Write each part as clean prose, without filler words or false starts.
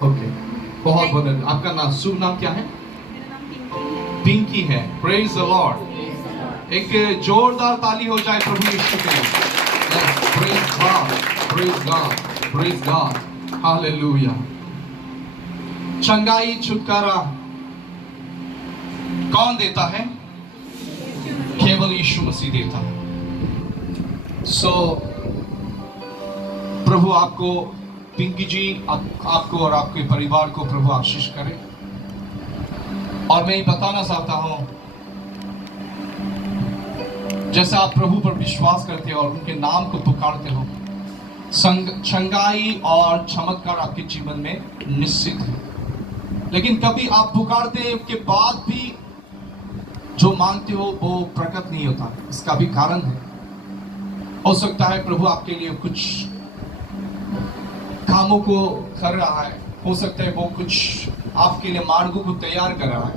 Okay, बहुत बहुत धन्यवाद। आपका नाम, शुभ नाम क्या है? मेरा नाम पिंकी है। पिंकी है। Praise the Lord. एक जोरदार ताली हो जाए प्रभु यीशु के लिए। Praise God, praise God, praise God, hallelujah. चंगाई, छुटकारा कौन देता है? केवल यीशु मसीह देता है। प्रभु आपको, पिंकी जी, आपको और आपके परिवार को प्रभु आशीष करे। और मैं ये बताना चाहता हूं, जैसे आप प्रभु पर विश्वास करते हो और उनके नाम को पुकारते हो, चंगाई और चमत्कार आपके जीवन में निश्चित है। लेकिन कभी आप पुकारते के बाद भी जो मांगते हो वो प्रकट नहीं होता, इसका भी कारण है। हो सकता है प्रभु आपके लिए कुछ कामों को कर रहा है, हो सकता है वो कुछ आपके लिए मार्गों को तैयार कर रहा है।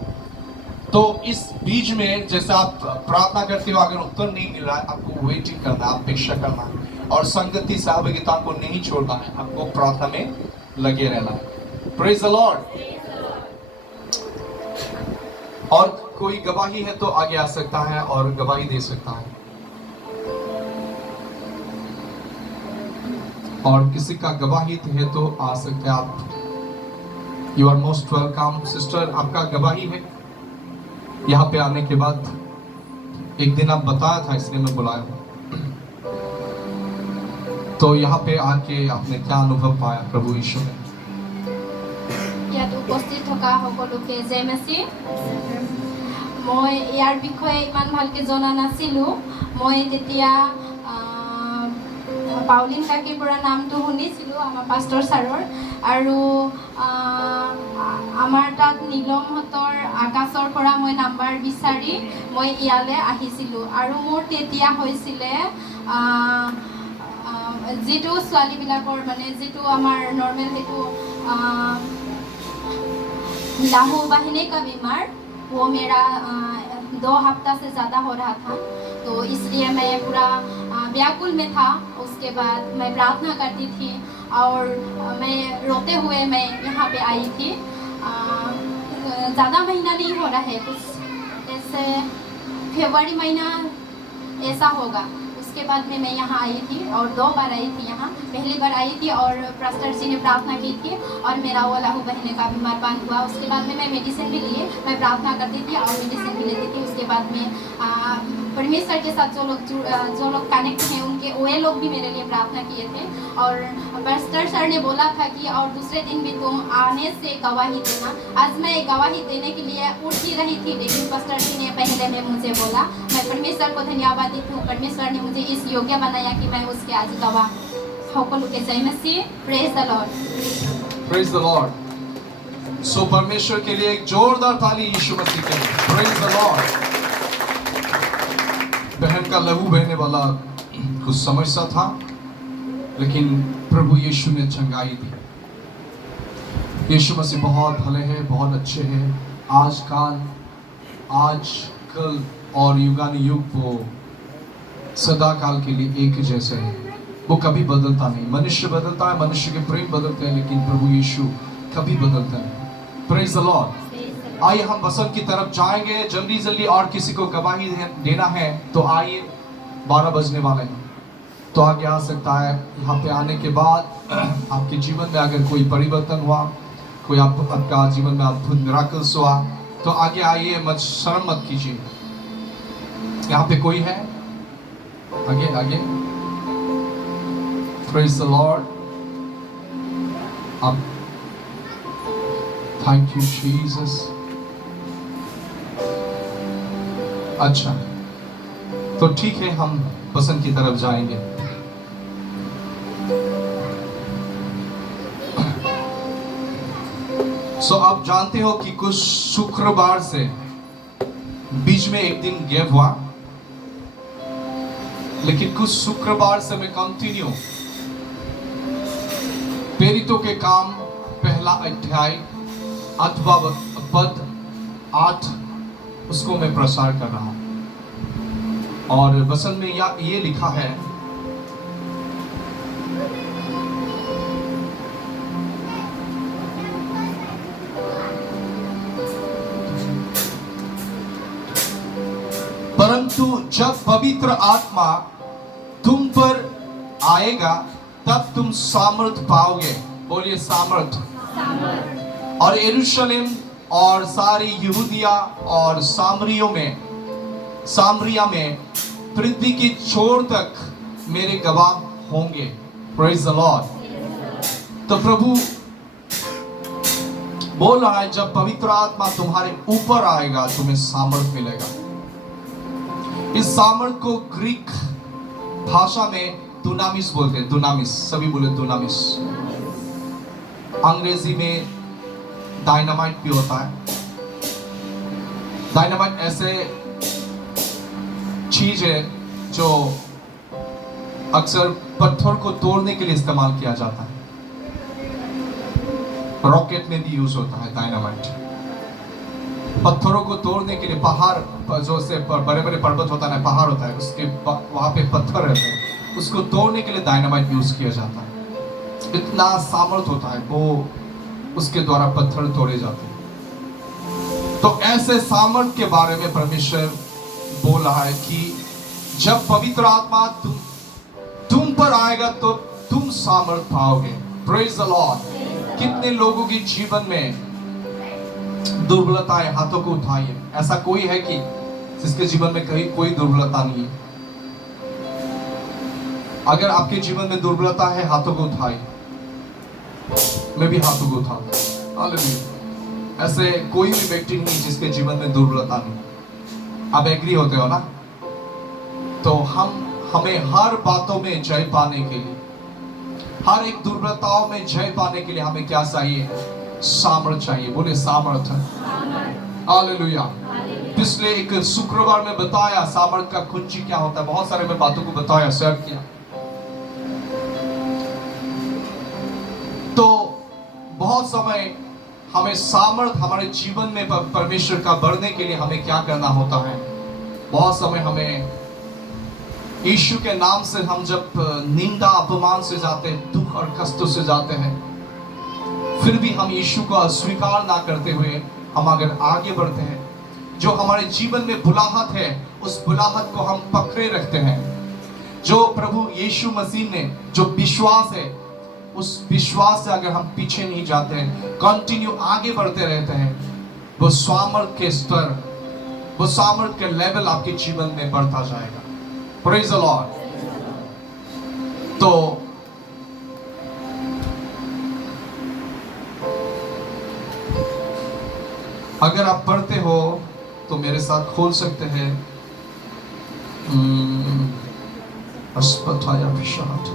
तो इस बीच में जैसे आप प्रार्थना करते हो, अगर उत्तर नहीं मिल रहा है, आपको वेटिंग करना है, अपेक्षा करना है और संगति सहभागिता को नहीं छोड़ना है, आपको प्रार्थना में लगे रहना है। Praise the Lord. और कोई गवाही है तो आगे आ सकता है और गवाही दे सकता है। और किसी का गवाही है तो आ सकते हैं आप। You are most welcome sister. आपका गवाही है यहाँ पे आने के बाद? एक दिन आप बताया था, इसलिए मैं बुलाया। तो यहाँ पे आके आपने क्या अनुभव पाया प्रभु यीशु में? ইয়াত উপস্থিত থকা সকলোকে জয় মাছি। মই ইয়াৰ বিষয়ে ইমান ভালকে জনা নাছিলো। মই তেতিয়া পাউলিন কাকিৰ পৰা নামটো শুনিছিলো, আমাৰ পাষ্টৰ ছাৰৰ। আৰু আমাৰ তাত নীলমহঁতৰ আকাশৰ পৰা মই নাম্বাৰ বিচাৰি মই ইয়ালৈ আহিছিলোঁ। আৰু মোৰ তেতিয়া হৈছিলে যিটো ছোৱালীবিলাকৰ মানে যিটো আমাৰ নৰ্মেল সেইটো लाहू बहने का बीमार, वो मेरा 2 हफ्ता से ज़्यादा हो रहा था। तो इसलिए मैं पूरा व्याकुल में था। उसके बाद मैं प्रार्थना करती थी और मैं रोते हुए मैं यहाँ पे आई थी। ज़्यादा महीना नहीं हो रहा है, कुछ जैसे फरवरी महीना ऐसा होगा। उसके बाद में मैं यहाँ आई थी और 2 बार आई थी यहाँ। पहली बार आई थी और पास्टर जी ने प्रार्थना की थी और मेरा वो लहू बहने का बीमार बंद हुआ। उसके बाद में मैं मेडिसिन भी लिए, मैं प्रार्थना करती थी और मेडिसिन भी लेती थी। उसके बाद में परमेश्वर के साथ जो लोग कनेक्ट हैं उनके वे लोग भी मेरे लिए प्रार्थना किए थे। और पास्टर सर ने बोला था कि और दूसरे दिन भी तुम आने से गवाही देना। आज मैं गवाही देने के लिए उठ ही रही थी, लेकिन पास्टर जी ने पहले में मुझे बोला। मैं परमेश्वर को धन्यवाद देती हूँ, परमेश्वर ने मुझे इस योग्य बनाया कि मैं उसके आज गवाह होकर के जय मसीह। Praise the Lord, praise the Lord. So परमेश्वर के लिए एक जोरदार ताली यीशु मसीह के लिए। Praise the Lord. बहन का लहू बहने वाला कुछ समस्या था, लेकिन प्रभु यीशु ने चंगाई दी। यीशु मसीह बहुत भले हैं, बहुत अच्छे हैं। आज कल और युगानुयुग वो सदा काल के लिए एक जैसे हैं। वो कभी बदलता नहीं। मनुष्य बदलता है, मनुष्य के प्रेम बदलते हैं, लेकिन प्रभु यीशु कभी बदलता नहीं। Praise the Lord. आइए हम वसंत की तरफ जाएंगे जल्दी जल्दी। और किसी को गवाही देना है तो आइए, 12 बजने वाले हैं तो आगे आ सकता है। यहाँ पे आने के बाद आपके जीवन में अगर कोई परिवर्तन हुआ, कोई आपका जीवन में अद्भुत मिराकल्स हुआ, तो आगे आइए, मत शर्म मत कीजिए। यहाँ पे कोई है? आगे। Praise the Lord. Thank you Jesus. अच्छा, तो ठीक है, हम पसंद की तरफ जाएंगे। आप जानते हो कि कुछ शुक्रवार से बीच में एक दिन गैप हुआ, लेकिन कुछ शुक्रवार से मैं कंटिन्यू प्रेरितों के काम पहला अध्याय 8वां पद 8 उसको मैं प्रसार कर रहा हूं। और वचन में ये लिखा है, परंतु जब पवित्र आत्मा तुम पर आएगा तब तुम सामर्थ पाओगे। बोलिए सामर्थ। और यरूशलेम और सारी यहूदिया और सामरिया में पृथ्वी की छोर तक मेरे गवाह होंगे। Praise the Lord. तो प्रभु बोल रहा है जब पवित्र आत्मा तुम्हारे ऊपर आएगा तुम्हें सामर्थ मिलेगा। इस सामर्थ को ग्रीक भाषा में दुनामिस बोलते हैं। दुनामिस, सभी बोले दुनामिस। अंग्रेजी में डायनामाइट भी होता है। डायनामाइट ऐसे चीज है जो अक्सर पत्थर को तोड़ने के लिए इस्तेमाल किया जाता है। रॉकेट में भी यूज होता है डायनामाइट। पत्थरों को तोड़ने के लिए पहाड़ जो से बड़े बड़े पर्वत होता है, पहाड़ होता है, उसके वहां पे पत्थर रहते हैं, उसको तोड़ने के लिए डायनामाइट यूज किया जाता है। इतना सामर्थ होता है वो, उसके द्वारा पत्थर तोड़े जाते हैं। तो ऐसे सामर्थ के बारे में परमेश्वर बोल रहा है कि जब पवित्र आत्मा तुम पर आएगा तो तुम सामर्थ पाओगे। Praise the Lord. कितने लोगों के जीवन में दुर्बलता है? हाथों को उठाइए। ऐसा कोई है कि जिसके जीवन में कहीं कोई दुर्बलता नहीं है? अगर आपके जीवन में दुर्बलता है हाथों को उठाइए। मैं भी हाथों को उठाता हूं। हालेलुया। ऐसे कोई भी व्यक्ति नहीं जिसके जीवन में दुर्बलता नहीं। आप एग्री होते हो ना? तो हमें हर बातों में जय पाने के लिए, हर एक दुर्बलताओं में जय पाने के लिए हमें क्या चाहिए? सामर्थ चाहिए। बोले सामर्थ। हालेलुया। पिछले एक शुक्रवार में बताया सामर्थ का कुंजी क्या होता है। बहुत सारे मैं बातों को बताया, शेयर किया। तो बहुत समय हमें सामर्थ हमारे जीवन में परमेश्वर का बढ़ने के लिए हमें क्या करना होता है? बहुत समय हमें यीशु के नाम से हम जब निंदा अपमान से जाते हैं, दुख और कष्टों से जाते हैं, फिर भी हम यीशु को अस्वीकार ना करते हुए हम अगर आगे बढ़ते हैं, जो हमारे जीवन में बुलाहट है उस बुलाहट को हम पकड़े रखते हैं। जो प्रभु यीशु मसीह ने जो विश्वास है उस विश्वास से अगर हम पीछे नहीं जाते हैं, कंटिन्यू आगे बढ़ते रहते हैं, वो सामर्थ के स्तर, वो सामर्थ के लेवल आपके जीवन में बढ़ता जाएगा। Praise the Lord. तो अगर आप पढ़ते हो तो मेरे साथ खोल सकते हैं अस्पताया विशाट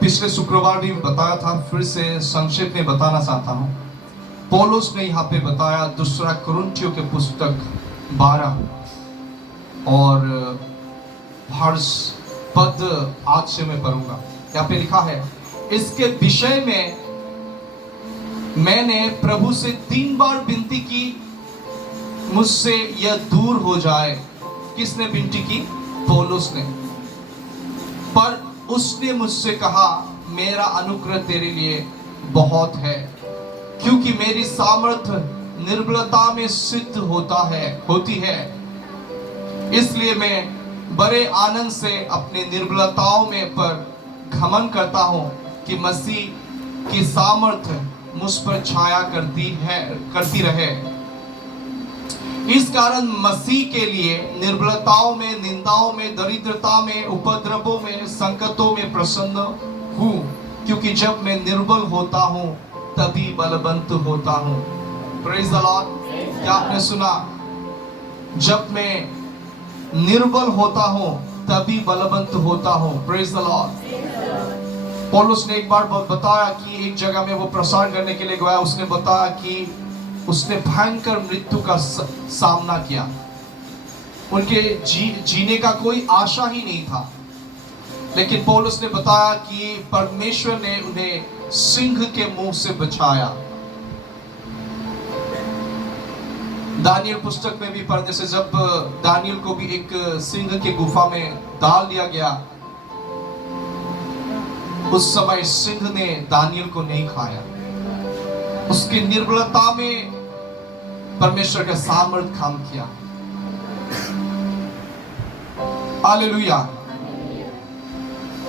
पिछले शुक्रवार भी बताया था, फिर से संक्षेप में बताना चाहता हूं। पौलुस ने यहाँ पे बताया, दूसरा कुरिन्थियों के पुस्तक 12 और वर्ष पद 8 से मैं पढ़ूंगा। यहाँ पे लिखा है, इसके विषय में मैंने प्रभु से 3 बार विनती की, मुझसे यह दूर हो जाए। किसने विनती की? पौलुस ने। पर उसने मुझसे कहा, मेरा अनुग्रह तेरे लिए बहुत है, क्योंकि मेरी सामर्थ्य निर्बलता में सिद्ध होती है। इसलिए मैं बड़े आनंद से अपने निर्बलताओं में पर घमंड करता हूं कि मसीह की सामर्थ्य मुझ पर छाया करती रहे। इस कारण मसीह के लिए निर्बलताओं में, निंदाओं में, दरिद्रता में, उपद्रवों में, संकटों में प्रसन्न हूं, क्योंकि जब मैं निर्बल होता हूं तभी बलवंत होता हूं। Praise the Lord. क्या आपने सुना? जब मैं निर्बल होता हूं तभी बलवंत होता हूं। Praise the Lord. पौलुस ने एक बार बताया कि एक जगह में वो प्रसार करने के लिए गया, उसने बताया कि उसने भयंकर मृत्यु का सामना किया। उनके जीने का कोई आशा ही नहीं था, लेकिन पौलुस ने बताया कि परमेश्वर ने उन्हें सिंह के मुंह से बचाया। दानियल पुस्तक में भी पढ़ने से, जब दानियल को भी एक सिंह के गुफा में डाल दिया गया उस समय सिंह ने दानियल को नहीं खाया। उसकी निर्बलता में परमेश्वर का सामर्थ काम किया। हालेलुया।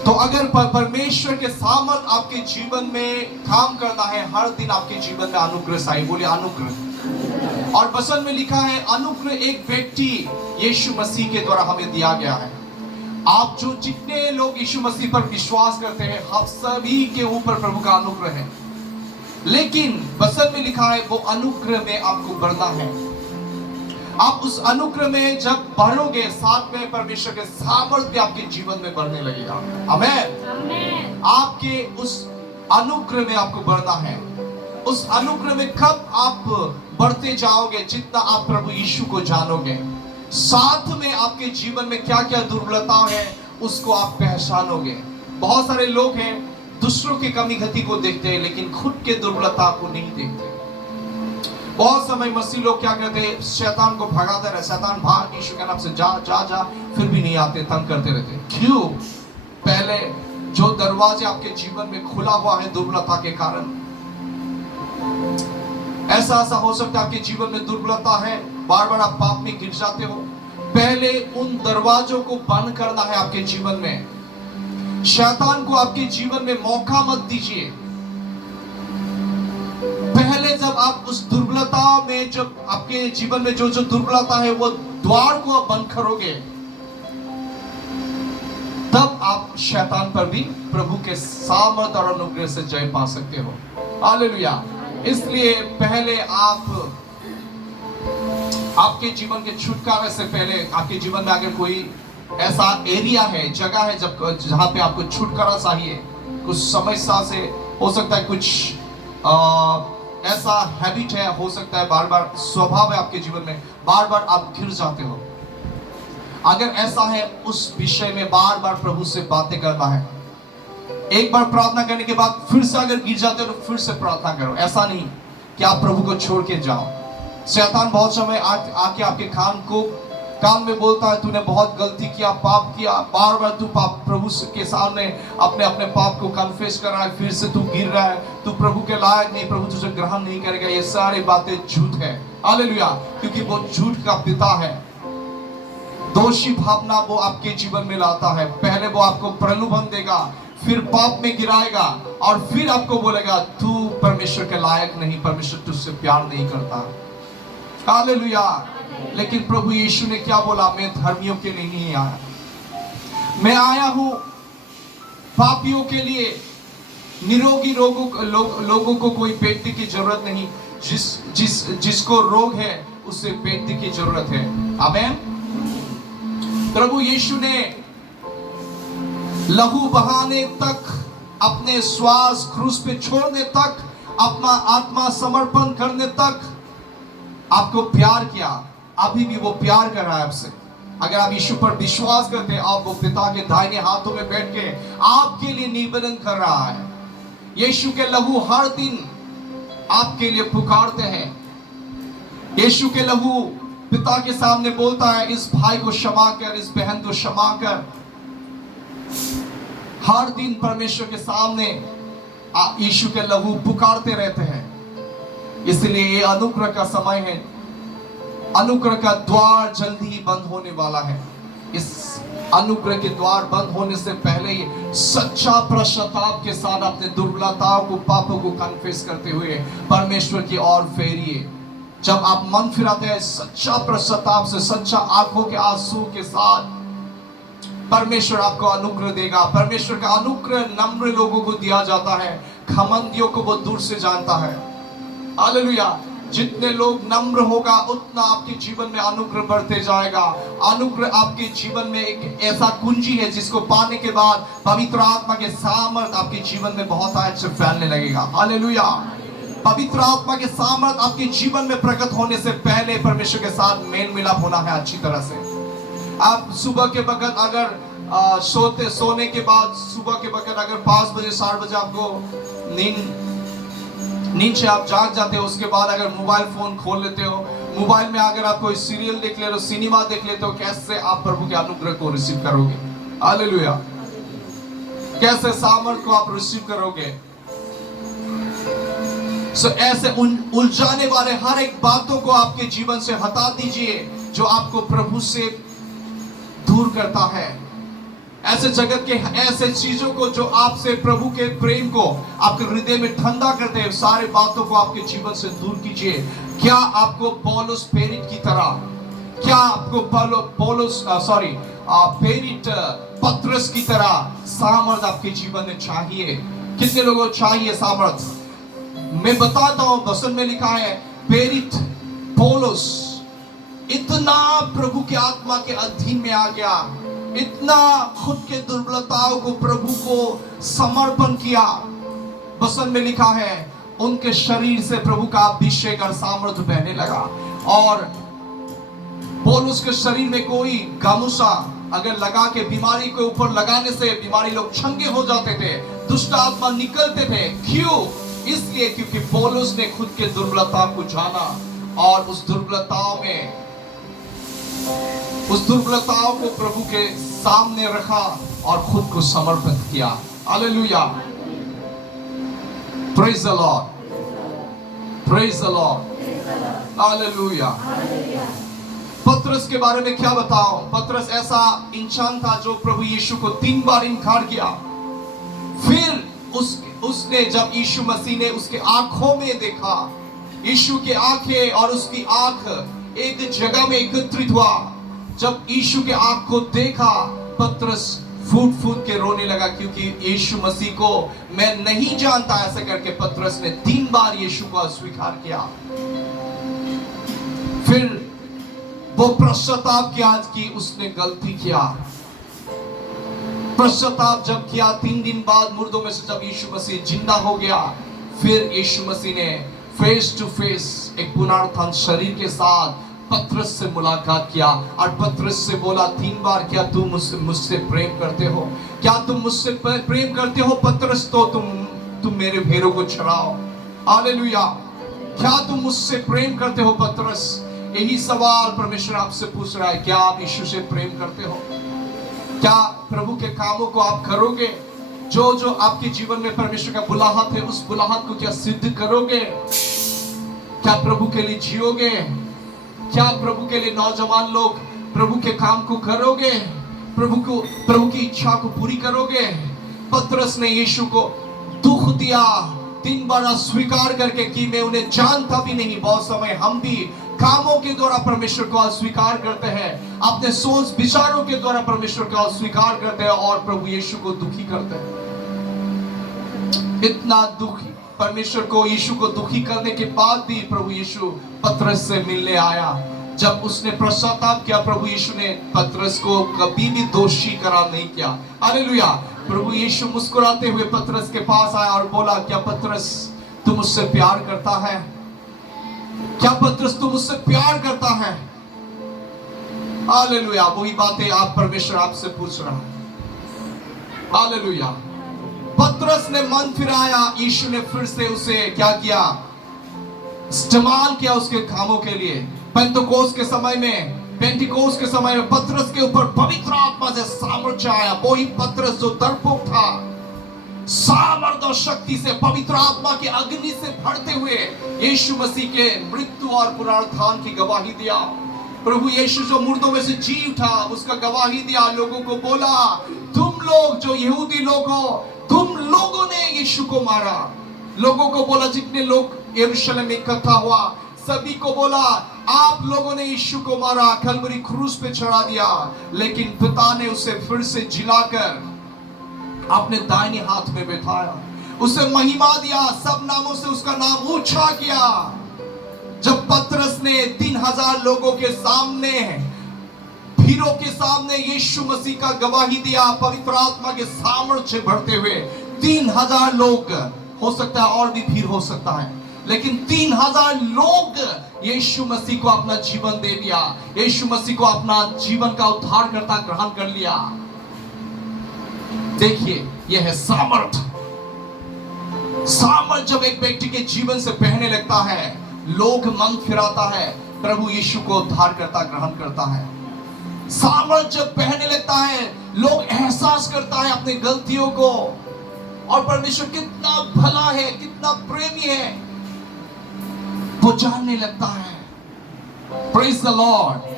तो अगर परमेश्वर के सामर्थ आपके जीवन में काम करना है, हर दिन आपके जीवन में अनुग्रह चाहिए। बोले अनुग्रह। और वचन में लिखा है अनुग्रह एक व्यक्ति यीशु मसीह के द्वारा हमें दिया गया है। आप जो जितने लोग यीशु मसीह पर विश्वास करते हैं, हम सभी के ऊपर प्रभु का अनुग्रह है। लेकिन वचन में लिखा है वो अनुग्रह में आपको बढ़ना है। आप उस अनुग्रह में जब बढ़ोगे, साथ में परमेश्वर के सामर्थ्य भी आपके जीवन में बढ़ने लगेगा। आमेन। आपके उस अनुग्रह में आपको बढ़ना है। उस अनुग्रह में कब आप बढ़ते जाओगे, जितना आप प्रभु यीशु को जानोगे। साथ में आपके जीवन में क्या क्या दुर्बलता है उसको आप पहचानोगे। बहुत सारे लोग हैं दूसरों की कमी गति को देखते हैं, लेकिन खुद के दुर्बलता को नहीं देखते। बहुत समय मसीह लोग क्या करते हैं, शैतान को भगाते रहे, शैतान भाग, यीशु के नाम से जा जा जा, फिर भी नहीं आते, तंग करते रहते। क्यों? पहले जो दरवाजे आपके जीवन में खुला हुआ है दुर्बलता के कारण। ऐसा हो सकता है आपके जीवन में दुर्बलता है, बार बार आप पाप में गिर जाते हो। पहले उन दरवाजों को बंद करना है आपके जीवन में। शैतान को आपके जीवन में मौका मत दीजिए। पहले जब आप उस दुर्बलता में, जब आपके जीवन में जो जो दुर्बलता है वो द्वार को आप बंद करोगे, तब आप शैतान पर भी प्रभु के सामर्थ और अनुग्रह से जय पा सकते हो। हालेलुया। इसलिए पहले आपके जीवन के छुटकारे से पहले, आपके जीवन में अगर कोई ऐसा एरिया है, जगह है जहां पे आपको छुटकारा चाहिए, कुछ समस्या से, हो सकता है कुछ ऐसा हैबिट है, हो सकता है बार बार स्वभाव है आपके जीवन में, बार बार आप गिर जाते हो। अगर ऐसा है, उस विषय में बार बार प्रभु से बातें करना है। एक बार प्रार्थना करने के बाद फिर से अगर गिर जाते हो तो फिर से प्रार्थना करो। ऐसा नहीं कि आप प्रभु को छोड़ के जाओ। शैतान बहुत समय आके आपके कान में बोलता है तूने बहुत गलती किया, पाप किया। बार बार तू पाप प्रभु के सामने अपने पाप को कन्फेस कर रहा है, फिर से तू गिर रहा है, तू प्रभु के लायक नहीं, प्रभु तुझे ग्रहण नहीं करेगा। ये सारी बातें झूठ है। हालेलुया। क्योंकि वो झूठ का पिता है। दोषी भावना वो आपके जीवन में लाता है। पहले वो आपको प्रलोभन देगा, फिर पाप में गिराएगा, और फिर आपको बोलेगा तू परमेश्वर के लायक नहीं, परमेश्वर तुझसे प्यार नहीं करता। हालेलुया। लेकिन प्रभु यीशु ने क्या बोला? मैं धर्मियों के लिए नहीं आया, मैं आया हूं पापियों के लिए। निरोगी लोगों को कोई व्यक्ति की जरूरत नहीं, जिसको रोग है उसे व्यक्ति की जरूरत है। आमेन। प्रभु यीशु ने लहू बहाने तक, अपने श्वास क्रूस पे छोड़ने तक, अपना आत्मा समर्पण करने तक आपको प्यार किया। अभी भी वो प्यार कर रहा है आपसे। अगर आप यीशु पर विश्वास करते हैं, आप वो पिता के दाहिने हाथों में बैठ के आपके लिए निवेदन कर रहा है। यीशु के लहू हर दिन आपके लिए पुकारते हैं। यीशु के लहू पिता के सामने बोलता है इस भाई को क्षमा कर, इस बहन को क्षमा कर। हर दिन परमेश्वर के सामने यीशु के लहू पुकारते रहते हैं। इसलिए ये अनुग्रह का समय है। अनुग्रह का द्वार जल्दी ही बंद होने वाला है। इस अनुग्रह के द्वार बंद होने से पहले ही सच्चा पश्चाताप के साथ अपने दुर्बलताओं को, पापों को कन्फेस करते हुए परमेश्वर की ओर फेरिए। जब आप मन फिराते हैं सच्चा पश्चाताप से, सच्चा आंखों के आंसू के साथ, परमेश्वर आपको अनुग्रह देगा। परमेश्वर का अनुग्रह नम्र लोगों को दिया जाता है, घमंडियों को वो दूर से जानता है। हालेलुया। जितने लोग नम्र होगा उतना आपके जीवन में अनुग्रह बढ़ते जाएगा। अनुग्रह आपके जीवन में एक ऐसा कुंजी है जिसको पाने के बाद पवित्र आत्मा के सामर्थ्य आपके जीवन में बहुत अच्छे फैलने लगेगा। हालेलुया। पवित्र आत्मा के सामर्थ्य आपके जीवन में प्रकट होने से पहले परमेश्वर के साथ मेल मिलाप होना है अच्छी तरह से। आप सुबह के वक्त अगर सोने के बाद सुबह के वक्त अगर 5 बजे 7 बजे आपको नींद से आप जाग जाते हो, उसके बाद अगर मोबाइल फोन खोल लेते हो, मोबाइल में अगर आप कोई सीरियल देख ले रहे हो, सिनेमा देख लेते हो, कैसे आप प्रभु के अनुग्रह को रिसीव करोगे? हालेलुया। कैसे सामर्थ को आप रिसीव करोगे? ऐसे उलझाने वाले हर एक बातों को आपके जीवन से हटा दीजिए जो आपको प्रभु से दूर करता है। ऐसे जगत के ऐसे चीजों को जो आपसे प्रभु के प्रेम को आपके हृदय में ठंडा करते हैं, सारे बातों को आपके जीवन से दूर कीजिए। क्या आपको पौलुस पेरिट की तरह, क्या आपको पेरिट पत्रस की तरह सामर्थ आपके जीवन में चाहिए? कितने लोगों को चाहिए सामर्थ? मैं बताता हूं, वचन में लिखा है पेरिट पौलुस इतना प्रभु के आत्मा के अधीन में आ गया, इतना खुद के दुर्बलताओं को प्रभु को समर्पण किया। वचन में लिखा है उनके शरीर से प्रभु का अभिषेक और सामर्थ बहने लगा। और पौलुस के शरीर में कोई गामुसा अगर लगा के बीमारी के ऊपर लगाने से बीमारी लोग चंगे हो जाते थे, दुष्ट आत्मा निकलते थे। क्यों? इसलिए क्योंकि पौलुस ने खुद के दुर्बलता को जाना और उस दुर्बलताओं को प्रभु के सामने रखा और खुद को समर्पित किया। Hallelujah, praise the Lord, praise the Lord, hallelujah. पतरस के बारे में क्या बताऊं? पतरस ऐसा इंसान था जो प्रभु यीशु को 3 बार इनकार किया। फिर उसने जब यीशु मसीह ने उसके आंखों में देखा, यीशु की आंखें और उसकी आंख एक जगह में एकत्रित हुआ। जब यीशु के आंख को देखा, पतरस फूट फूट के रोने लगा क्योंकि यीशु मसीह को मैं नहीं जानता। ऐसा करके पतरस ने 3 बार यीशु को अस्वीकार किया। फिर वो पश्चाताप किया कि उसने गलती किया। पश्चाताप जब किया, 3 दिन बाद मुर्दों में से जब यीशु मसीह जिंदा हो गया, फिर यीशु मसीह ने फेस टू फेस एक पुनरुत्थान शरीर के साथ पतरस से मुलाकात किया और पतरस से बोला 3 बार, क्या तुम मुझसे प्रेम करते हो? क्या तुम मुझसे प्रेम करते हो पतरस? तो तुम मेरे भेड़ों को चराओ। हालेलुया। क्या तुम मुझसे प्रेम करते हो पतरस? यही सवाल परमेश्वर आपसे पूछ रहा है। क्या आप यीशु से प्रेम करते हो? क्या प्रभु के कामों को आप करोगे? जो आपके जीवन में परमेश्वर का बुलाहट है, उस बुलाहट को क्या सिद्ध करोगे? क्या प्रभु के लिए जियोगे? क्या प्रभु के लिए नौजवान लोग प्रभु के काम को करोगे? प्रभु की इच्छा को पूरी करोगे? पतरस ने यीशु को दुख दिया 3 बार स्वीकार करके कि मैं उन्हें जानता भी नहीं। बहुत समय हम भी कामों के द्वारा परमेश्वर को अस्वीकार करते हैं, अपने सोच विचारों के द्वारा परमेश्वर को अस्वीकार करते हैं और प्रभु यीशु को दुखी करते हैं। इतना दुखी परमेश्वर को, यीशु को दुखी करने के बाद भी प्रभु यीशु पतरस से मिलने आया। जब उसने पश्चाताप किया, प्रभु यीशु ने पतरस को कभी भी दोषी करार नहीं किया। हालेलुया। प्रभु यीशु मुस्कुराते हुए पतरस के पास आया और बोला, क्या पतरस तू मुझसे प्यार करता है? क्या पतरस तू मुझसे प्यार करता है? हालेलुया। वही बातें आप परमेश्वर आपसे पूछ रहा है। हालेलुया। पतरस ने मन फिराया, यीशु ने फिर से उसे क्या किया? इस्तेमाल किया उसके कामों के लिए। पेंटेकोस्त के समय में पतरस के ऊपर पवित्र आत्मा से सामर्थ्य आया। वही पतरस जो डरपोक था, सामर्थ और शक्ति से पवित्र आत्मा की अग्नि से भरते हुए यीशु मसीह के मृत्यु और पुनरुत्थान की गवाही दिया। प्रभु यीशु जो मुर्दों में से जी उठा, उसका गवाही दिया। लोगों को बोला, तुम लोग जो यहूदी लोग हो, तुम लोगों ने यीशु को मारा। लोगों को बोला, जितने लोग यरूशलेम में इकट्ठा हुआ, सभी को बोला, आप लोगों ने यीशु को मारा, कलवरी क्रूस पे चढ़ा दिया। लेकिन पिता ने उसे फिर से जिलाकर अपने दाहिने हाथ में बैठाया, उसे महिमा दिया, सब नामों से उसका नाम ऊंचा किया। जब पतरस ने 3000 लोगों के सामने, भीड़ों के सामने यीशु मसीह का गवाही दिया, पवित्र आत्मा के सामर्थ्य से भरते हुए 3000 लोग, हो सकता है और भी भीड़ हो सकता है, लेकिन 3000 लोग यीशु मसीह को अपना जीवन दे दिया, यीशु मसीह को अपना जीवन का उद्धारकर्ता ग्रहण कर लिया। देखिए, यह है सामर्थ। सामर्थ जब एक व्यक्ति के जीवन से बहने लगता है, लोग मन फिराता है, प्रभु यीशु को उद्धारकर्ता ग्रहण करता है। सामर्थ सामर्थ्य बहने लगता है, लोग एहसास करता है अपनी गलतियों को और परमेश्वर कितना भला है, कितना प्रेमी है, वो जानने लगता है। Praise the Lord.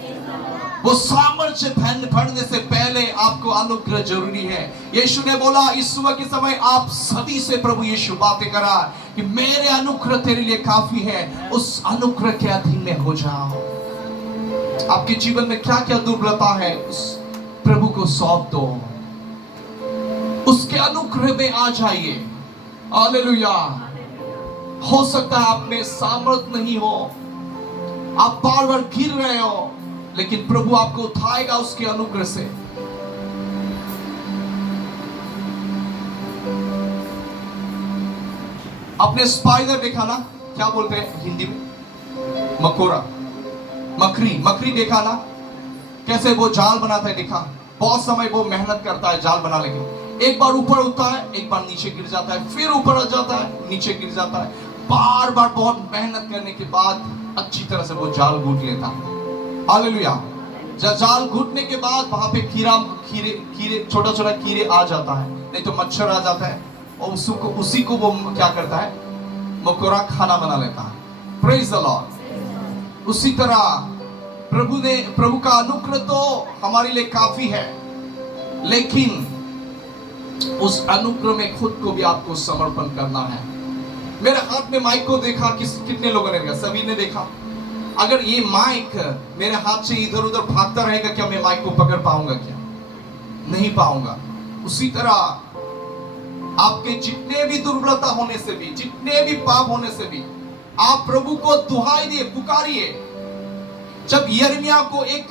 वो सामर्थ्य भरने से पहले आपको अनुग्रह जरूरी है। यीशु ने बोला इस सुबह के समय आप सभी से प्रभु यीशु बातें करा कि मेरे अनुग्रह तेरे लिए काफी है, उस अनुग्रह के अधीन में हो जाओ। आपके जीवन में क्या क्या दुर्बलता है, उस प्रभु को सौंप दो, उसके अनुग्रह में आ जाइए। हालेलुया। हो सकता है आप में सामर्थ नहीं हो, आप बार बार गिर रहे हो, लेकिन प्रभु आपको उठाएगा उसके अनुग्रह से। आपने स्पाइडर देखा ना, क्या बोलते हैं हिंदी में, मकोरा, मकड़ी देखा ना, कैसे वो जाल बनाता है, देखा बहुत समय वो मेहनत करता है जाल बनाने के। एक बार ऊपर उठता है, एक बार नीचे गिर जाता है, फिर ऊपर आ जाता है, नीचे गिर जाता है। बार बार बहुत मेहनत करने के बाद अच्छी तरह से वो जाल घूट लेता है। हालेलुया। जब जाल घुटने के बाद वहां पे कीड़े छोटा छोटा कीड़े आ जाता है, नहीं तो मच्छर आ जाता है, और उसी को वो क्या करता है, मकोरा खाना बना लेता है। Praise the Lord. उसी तरह प्रभु का अनुग्रह तो हमारे लिए काफी है, लेकिन उस अनुग्रह में खुद को भी आपको समर्पण करना है। मेरे हाथ में माइक को देखा, कितने लोगों ने देखा? सभी ने देखा। अगर ये माइक मेरे हाथ से इधर उधर भागता रहेगा, क्या मैं माइक को पकड़ पाऊंगा? क्या नहीं पाऊंगा। उसी तरह आपके जितने भी दुर्बलता होने से भी, जितने भी पाप होने से भी, आप प्रभु को दुहाई दिए, पुकारिए। जब यिर्मयाह को एक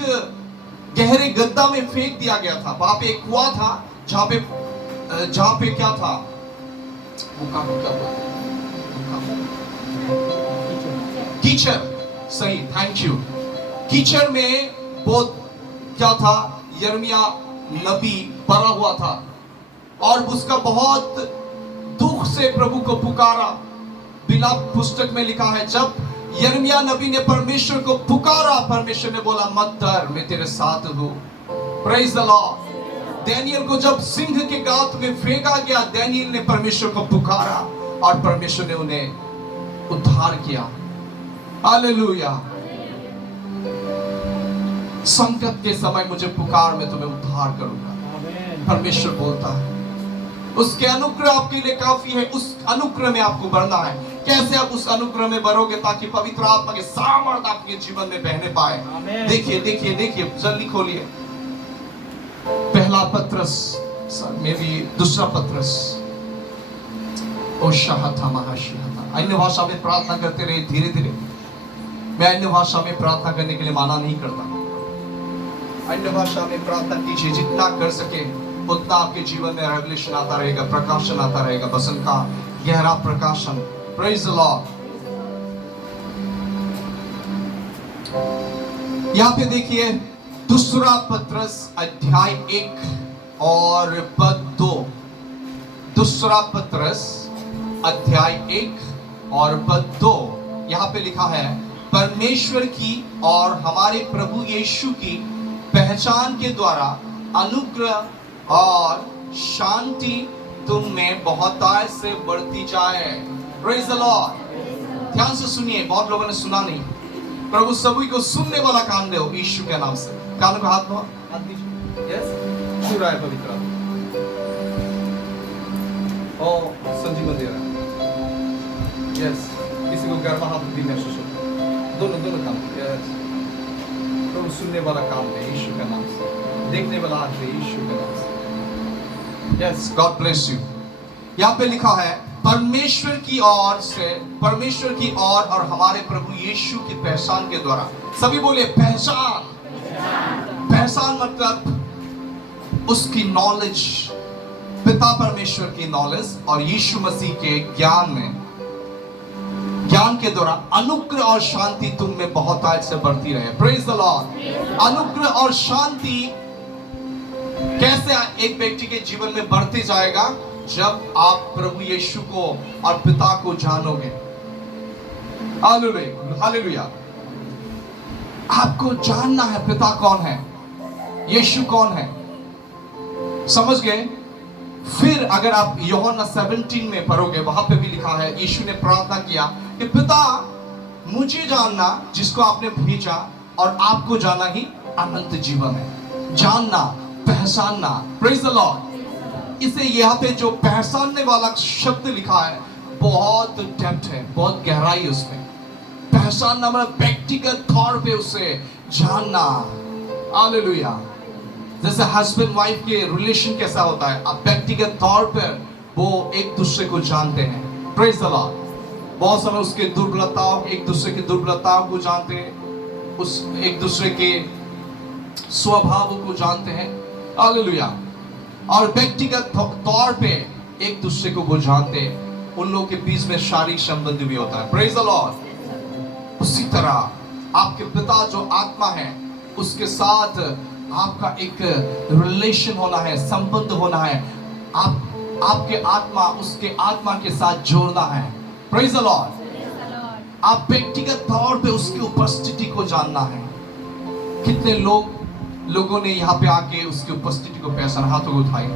गहरे गड्ढा में फेंक दिया गया था, वहां पे एक कुआं था जहां पे क्या था, वो कीचड़, सही, थैंक यू। कीचड़ में वो क्या था, यिर्मयाह नबी पड़ा हुआ था और उसका बहुत दुख से प्रभु को पुकारा। बिलाप पुस्तक में लिखा है, जब यिर्मयाह नबी ने परमेश्वर को पुकारा, परमेश्वर ने बोला मत डर, मैं तेरे साथ हूं। Praise the Lord. दानियल को जब सिंह के गात में फेंका गया, दानियल ने परमेश्वर को पुकारा और परमेश्वर ने उन्हें उद्धार किया। हालेलुया। संकट के समय मुझे पुकार, मैं तुम्हें उद्धार करूंगा, परमेश्वर बोलता है। उसके अनुग्रह आपके लिए काफी है, उस अनुग्रह में आपको बढ़ना है। कैसे आप उस अनुग्रह में बढ़ोगे? ताकि पवित्र आत्मा के सामर्थ्य आपके जीवन में बहने पाए। देखिए देखिए देखिए, जल्दी खोलिए पहला पत्रस में भी दूसरा पत्रस। ओ शाहता महाशिहता। अन्य भाषा में प्रार्थना करते रहे धीरे धीरे। मैं अन्य भाषा में प्रार्थना करने के लिए माना नहीं करता। अन्य भाषा में प्रार्थना कीजिए, जितना कर सके उतना आपके जीवन में रेवलेशन आता रहेगा, प्रकाशन आता रहेगा, वचन का गहरा प्रकाशन। Praise the Lord. यहाँ पे देखिए दूसरा पत्रस अध्याय 1 और पद 2। दूसरा पत्रस अध्याय 1 और पद 2। यहाँ पे लिखा है, परमेश्वर की और हमारे प्रभु यीशु की पहचान के द्वारा अनुग्रह और शांति तुम में बहुतायत से बढ़ती जाए। Praise the Lord. ध्यान से सुनिए, बहुत लोगों ने सुना नहीं। प्रभु सभी को सुनने वाला कान दो यीशु के नाम से। कानों का हाथ दीजिए। यस, छू रहा है पवित्र आत्मा। ओ संजीवन दे रहा है। यस, किसी को गर्मा हाथ भी महसूस होता है। दोनों काम। यस, प्रभु सुनने वाला काम दे यीशु के नाम से, देखने वाला आंख दे यीशु के नाम से। Yes, God bless you. यहाँ पे लिखा है, परमेश्वर की ओर और हमारे प्रभु यीशु की पहचान के द्वारा। सभी बोले पहचान। पहचान मतलब उसकी नॉलेज, पिता परमेश्वर की नॉलेज और यीशु मसीह के ज्ञान के द्वारा अनुग्रह और शांति तुम में बहुतायत से बढ़ती रहे। Praise the Lord. अनुग्रह और शांति कैसे एक व्यक्ति के जीवन में बढ़ते जाएगा? जब आप प्रभु यीशु को और पिता को जानोगे। हालेलुया। आपको जानना है पिता कौन है। यीशु कौन है, समझ गए। फिर अगर आप यूहन्ना 17 में पढ़ोगे, वहां पे भी लिखा है यीशु ने प्रार्थना किया कि पिता मुझे जानना जिसको आपने भेजा, और आपको जाना ही अनंत जीवन है। जानना, पहचानना, प्रेज द लॉर्ड। इसे यहाँ पे जो पहचानने वाला शब्द लिखा है बहुत डेप्थ है, बहुत गहराई है उसमें। पहचानना मतलब व्यक्तिगत तौर पे उसे जानना। हालेलुया। जैसे हस्बैंड वाइफ के रिलेशन कैसा होता है, अब व्यक्तिगत तौर पर वो एक दूसरे को जानते हैं, प्रेज द लॉर्ड। बहुत सारे उसके दुर्बलताओं, एक दूसरे की दुर्बलताओं को जानते हैं, उस एक दूसरे के स्वभाव को जानते हैं, हालेलुया। और व्यक्तिगत तौर पे एक दूसरे को वो जानते हैं, उन लोगों के बीच में शारीरिक संबंध भी होता है, प्रेज द लॉर्ड। उसी तरह आपके पिता जो आत्मा है उसके साथ आपका एक रिलेशन होना है, संबंध होना है। आपके आत्मा उसके आत्मा के साथ जोड़ना है, प्रेज द लॉर्ड। आप व्यक्तिगत तौर पे उसकी उपस्थिति को जानना है। कितने लोगों ने यहाँ पे आके उसकी उपस्थिति को पहचाना, हाथों को उठाए।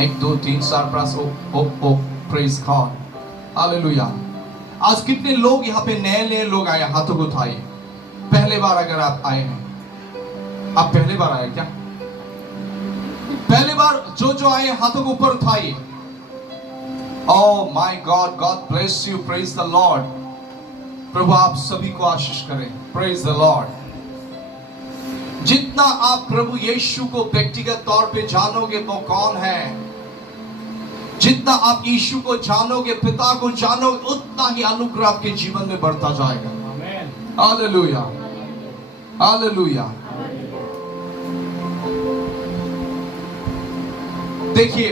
1 2 3 4 5 ओ प्रेज गॉड, हालेलुया। आज कितने लोग यहाँ पे नए लोग आए, हाथों को उठाए। पहले बार अगर आप आए हैं, आप पहले बार आए क्या? पहले बार जो आए हाथों को ऊपर उठाइए। Oh my God, God bless you, praise the Lord. प्रभु आप सभी को आशीष करें, प्रेज द लॉर्ड। जितना आप प्रभु यीशु को व्यक्तिगत तौर पे जानोगे वो कौन है, जितना आप यीशु को जानोगे, पिता को जानोगे, उतना ही अनुग्रह आपके जीवन में बढ़ता जाएगा। Hallelujah, hallelujah. देखिए,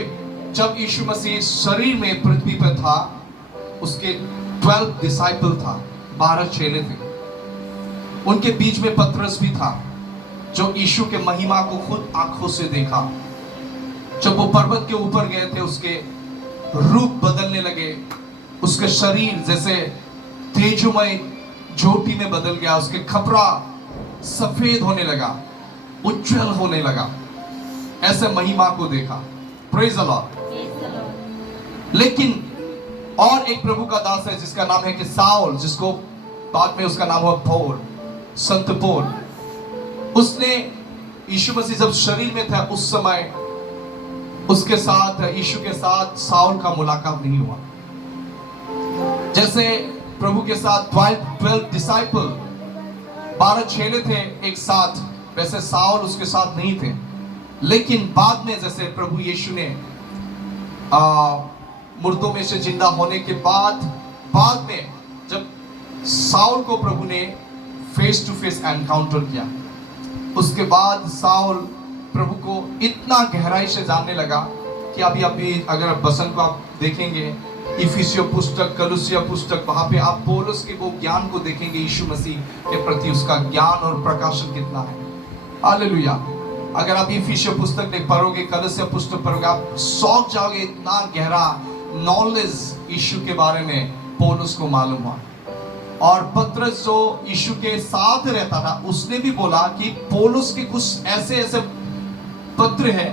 जब यीशु मसीह शरीर में पृथ्वी पर था, उसके 12 डिसाइपल था, 12 चेले थे। उनके बीच में पतरस भी था, जो यीशु के महिमा को खुद आंखों से देखा। जब वो पर्वत के ऊपर गए थे, उसके रूप बदलने लगे, उसके शरीर जैसे तेजोमय ज्योति में बदल गया, उसके कपड़ा सफेद होने लगा, उज्जवल होने लगा। ऐसे महिमा को देखा, प्रेज द लॉर्ड। लेकिन और एक प्रभु का दास है जिसका नाम है कि साउल, जिसको बाद में उसका नाम हुआ पौल, संत पौल। उसने यीशु मसीह जब शरीर में था उस समय उसके साथ, यीशु के साथ साउल का मुलाकात नहीं हुआ। जैसे प्रभु के साथ 12 डिसाइपल, 12 चेले थे एक साथ, वैसे साउल उसके साथ नहीं थे। लेकिन बाद में जैसे प्रभु यीशु ने मुर्दों में से जिंदा होने के बाद में जब साउल को प्रभु ने फेस टू फेस एनकाउंटर किया, उसके बाद साउल प्रभु को इतना गहराई से जानने लगा कि अभी अगर आप बसंत को आप देखेंगे, इफिसियों पुस्तक, कलुसिया पुस्तक, वहां पे आप पौलुस के वो ज्ञान को देखेंगे, यीशु मसीह के प्रति उसका ज्ञान और प्रकाशन कितना है। हालेलुया। अगर आप इफिसियों पुस्तक नहीं पढ़ोगे, कलुसिया पुस्तक पढ़ोगे, आप सौंप जाओगे, इतना गहरा नॉलेज यीशु के बारे में पौलुस को मालूम हुआ। और पतरस जो यीशु के साथ रहता था, उसने भी बोला कि पौलुस के कुछ ऐसे पत्र है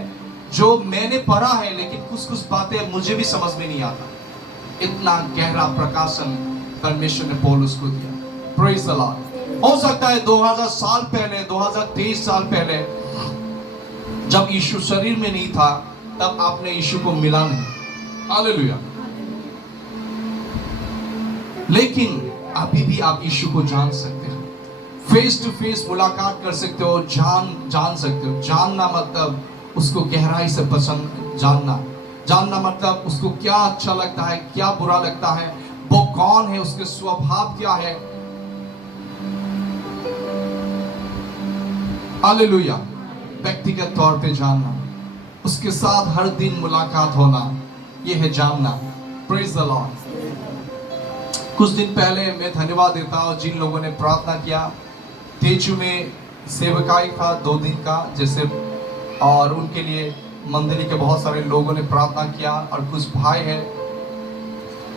जो मैंने पढ़ा है, लेकिन कुछ बातें मुझे भी समझ में नहीं आता। इतना गहरा प्रकाशन परमेश्वर ने पौलुस को दिया, प्रेज द लॉर्ड। हो सकता है 2000 साल पहले, 2023 साल पहले जब यीशु शरीर में नहीं था, तब आपने यीशु को मिला नहीं, हालेलुया। लेकिन अभी भी आप यीशु को जान सकते हो, फेस टू फेस मुलाकात कर सकते हो, जान सकते हो। जानना मतलब उसको गहराई से पसंद, जानना मतलब उसको क्या अच्छा लगता है, क्या बुरा लगता है, वो कौन है, उसके स्वभाव क्या है, हालेलुया। व्यक्तिगत तौर पे जानना, उसके साथ हर दिन मुलाकात होना, यह है जानना, प्रेज द लॉर्ड। कुछ दिन पहले मैं धन्यवाद देता हूँ जिन लोगों ने प्रार्थना किया। तेजू में सेवकाई था 2 दिन का, जैसे, और उनके लिए मंदिर के बहुत सारे लोगों ने प्रार्थना किया। और कुछ भाई हैं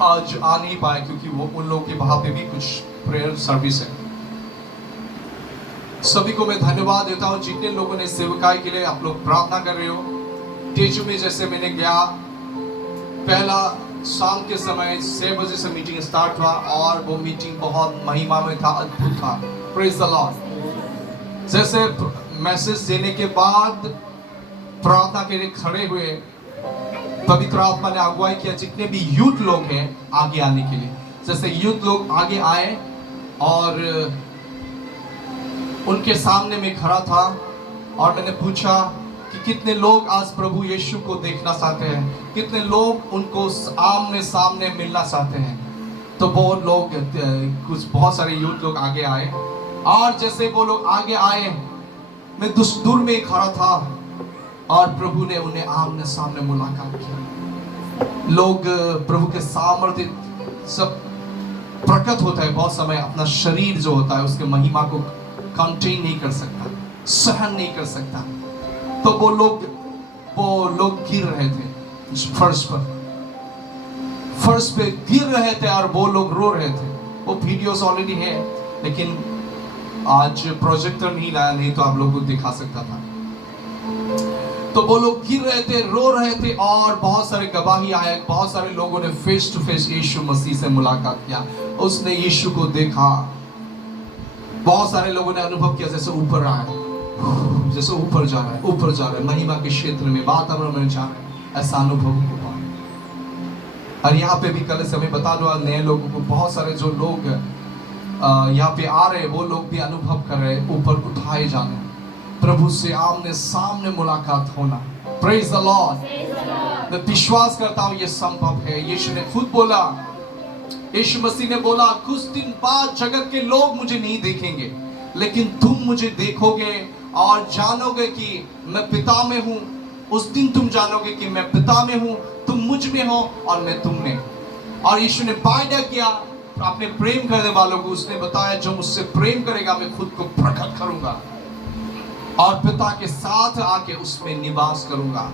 आज आ नहीं पाए क्योंकि वो उन लोगों के वहाँ पे भी कुछ प्रेयर सर्विस है। सभी को मैं धन्यवाद देता हूँ जितने लोगों ने सेवकाई के लिए आप लोग प्रार्थना कर रहे हो। तेजू में जैसे मैंने गया, पहला शाम के समय 6 बजे से मीटिंग स्टार्ट हुआ और वो मीटिंग बहुत महिमा में था, अद्भुत था। Praise the Lord. जैसे मैसेज देने के बाद प्रार्थना के लिए खड़े हुए, पवित्र आत्मा ने अगुवाई किया जितने भी यूथ लोग हैं आगे आने के लिए। जैसे यूथ लोग आगे आए और उनके सामने में खड़ा था और मैंने पूछा कि कितने लोग आज प्रभु यीशु को देखना चाहते हैं, कितने लोग उनको आमने सामने मिलना चाहते हैं। तो वो लोग कुछ बहुत सारे यूथ लोग आगे आए और जैसे वो लोग आगे आए, मैं दूर में खड़ा था और प्रभु ने उन्हें आमने सामने मुलाकात किया। लोग प्रभु के सामर्थ्य सब प्रकट होता है। बहुत समय अपना शरीर जो होता है उसके महिमा को कंटेन नहीं कर सकता, सहन नहीं कर सकता। तो वो लोग गिर रहे थे फर्श पे गिर रहे थे और वो लोग रो रहे थे। वो वीडियोस ऑलरेडी है, लेकिन आज प्रोजेक्टर नहीं लाया, नहीं तो आप लोगों को दिखा सकता था। तो वो लोग गिर रहे थे, रो रहे थे और बहुत सारे गवाही आए। बहुत सारे लोगों ने फेस टू फेस यीशु मसीह से मुलाकात किया, उसने यीशु को देखा। बहुत सारे लोगों ने अनुभव किया जैसे ऊपर आए, जैसे ऊपर जा रहा है महिमा के क्षेत्र में, वातावरण में जा रहा है, ऐसा अनुभव हुआ। और यहाँ पे भी कल से मैं बता दूं नए लोगों को, बहुत सारे जो लोग यहाँ पे आ रहे, वो लोग भी अनुभव कर रहे, ऊपर उठाए जाने, प्रभु से आमने सामने मुलाकात होना। Praise the Lord. मैं विश्वास करता हूँ ये संभव है। यीशु ने खुद बोला, यीशु मसीह ने बोला, कुछ दिन बाद जगत के लोग मुझे नहीं देखेंगे, लेकिन तुम मुझे देखोगे और जानोगे कि मैं पिता में हूँ। उस दिन तुम जानोगे कि मैं पिता में हूँ, तुम मुझ में हो और मैं तुम में। और यीशु ने वायदा किया अपने प्रेम करने वालों को, उसने बताया जो मुझसे प्रेम करेगा मैं खुद को प्रकट करूंगा और पिता के साथ आके उसमें निवास करूंगा।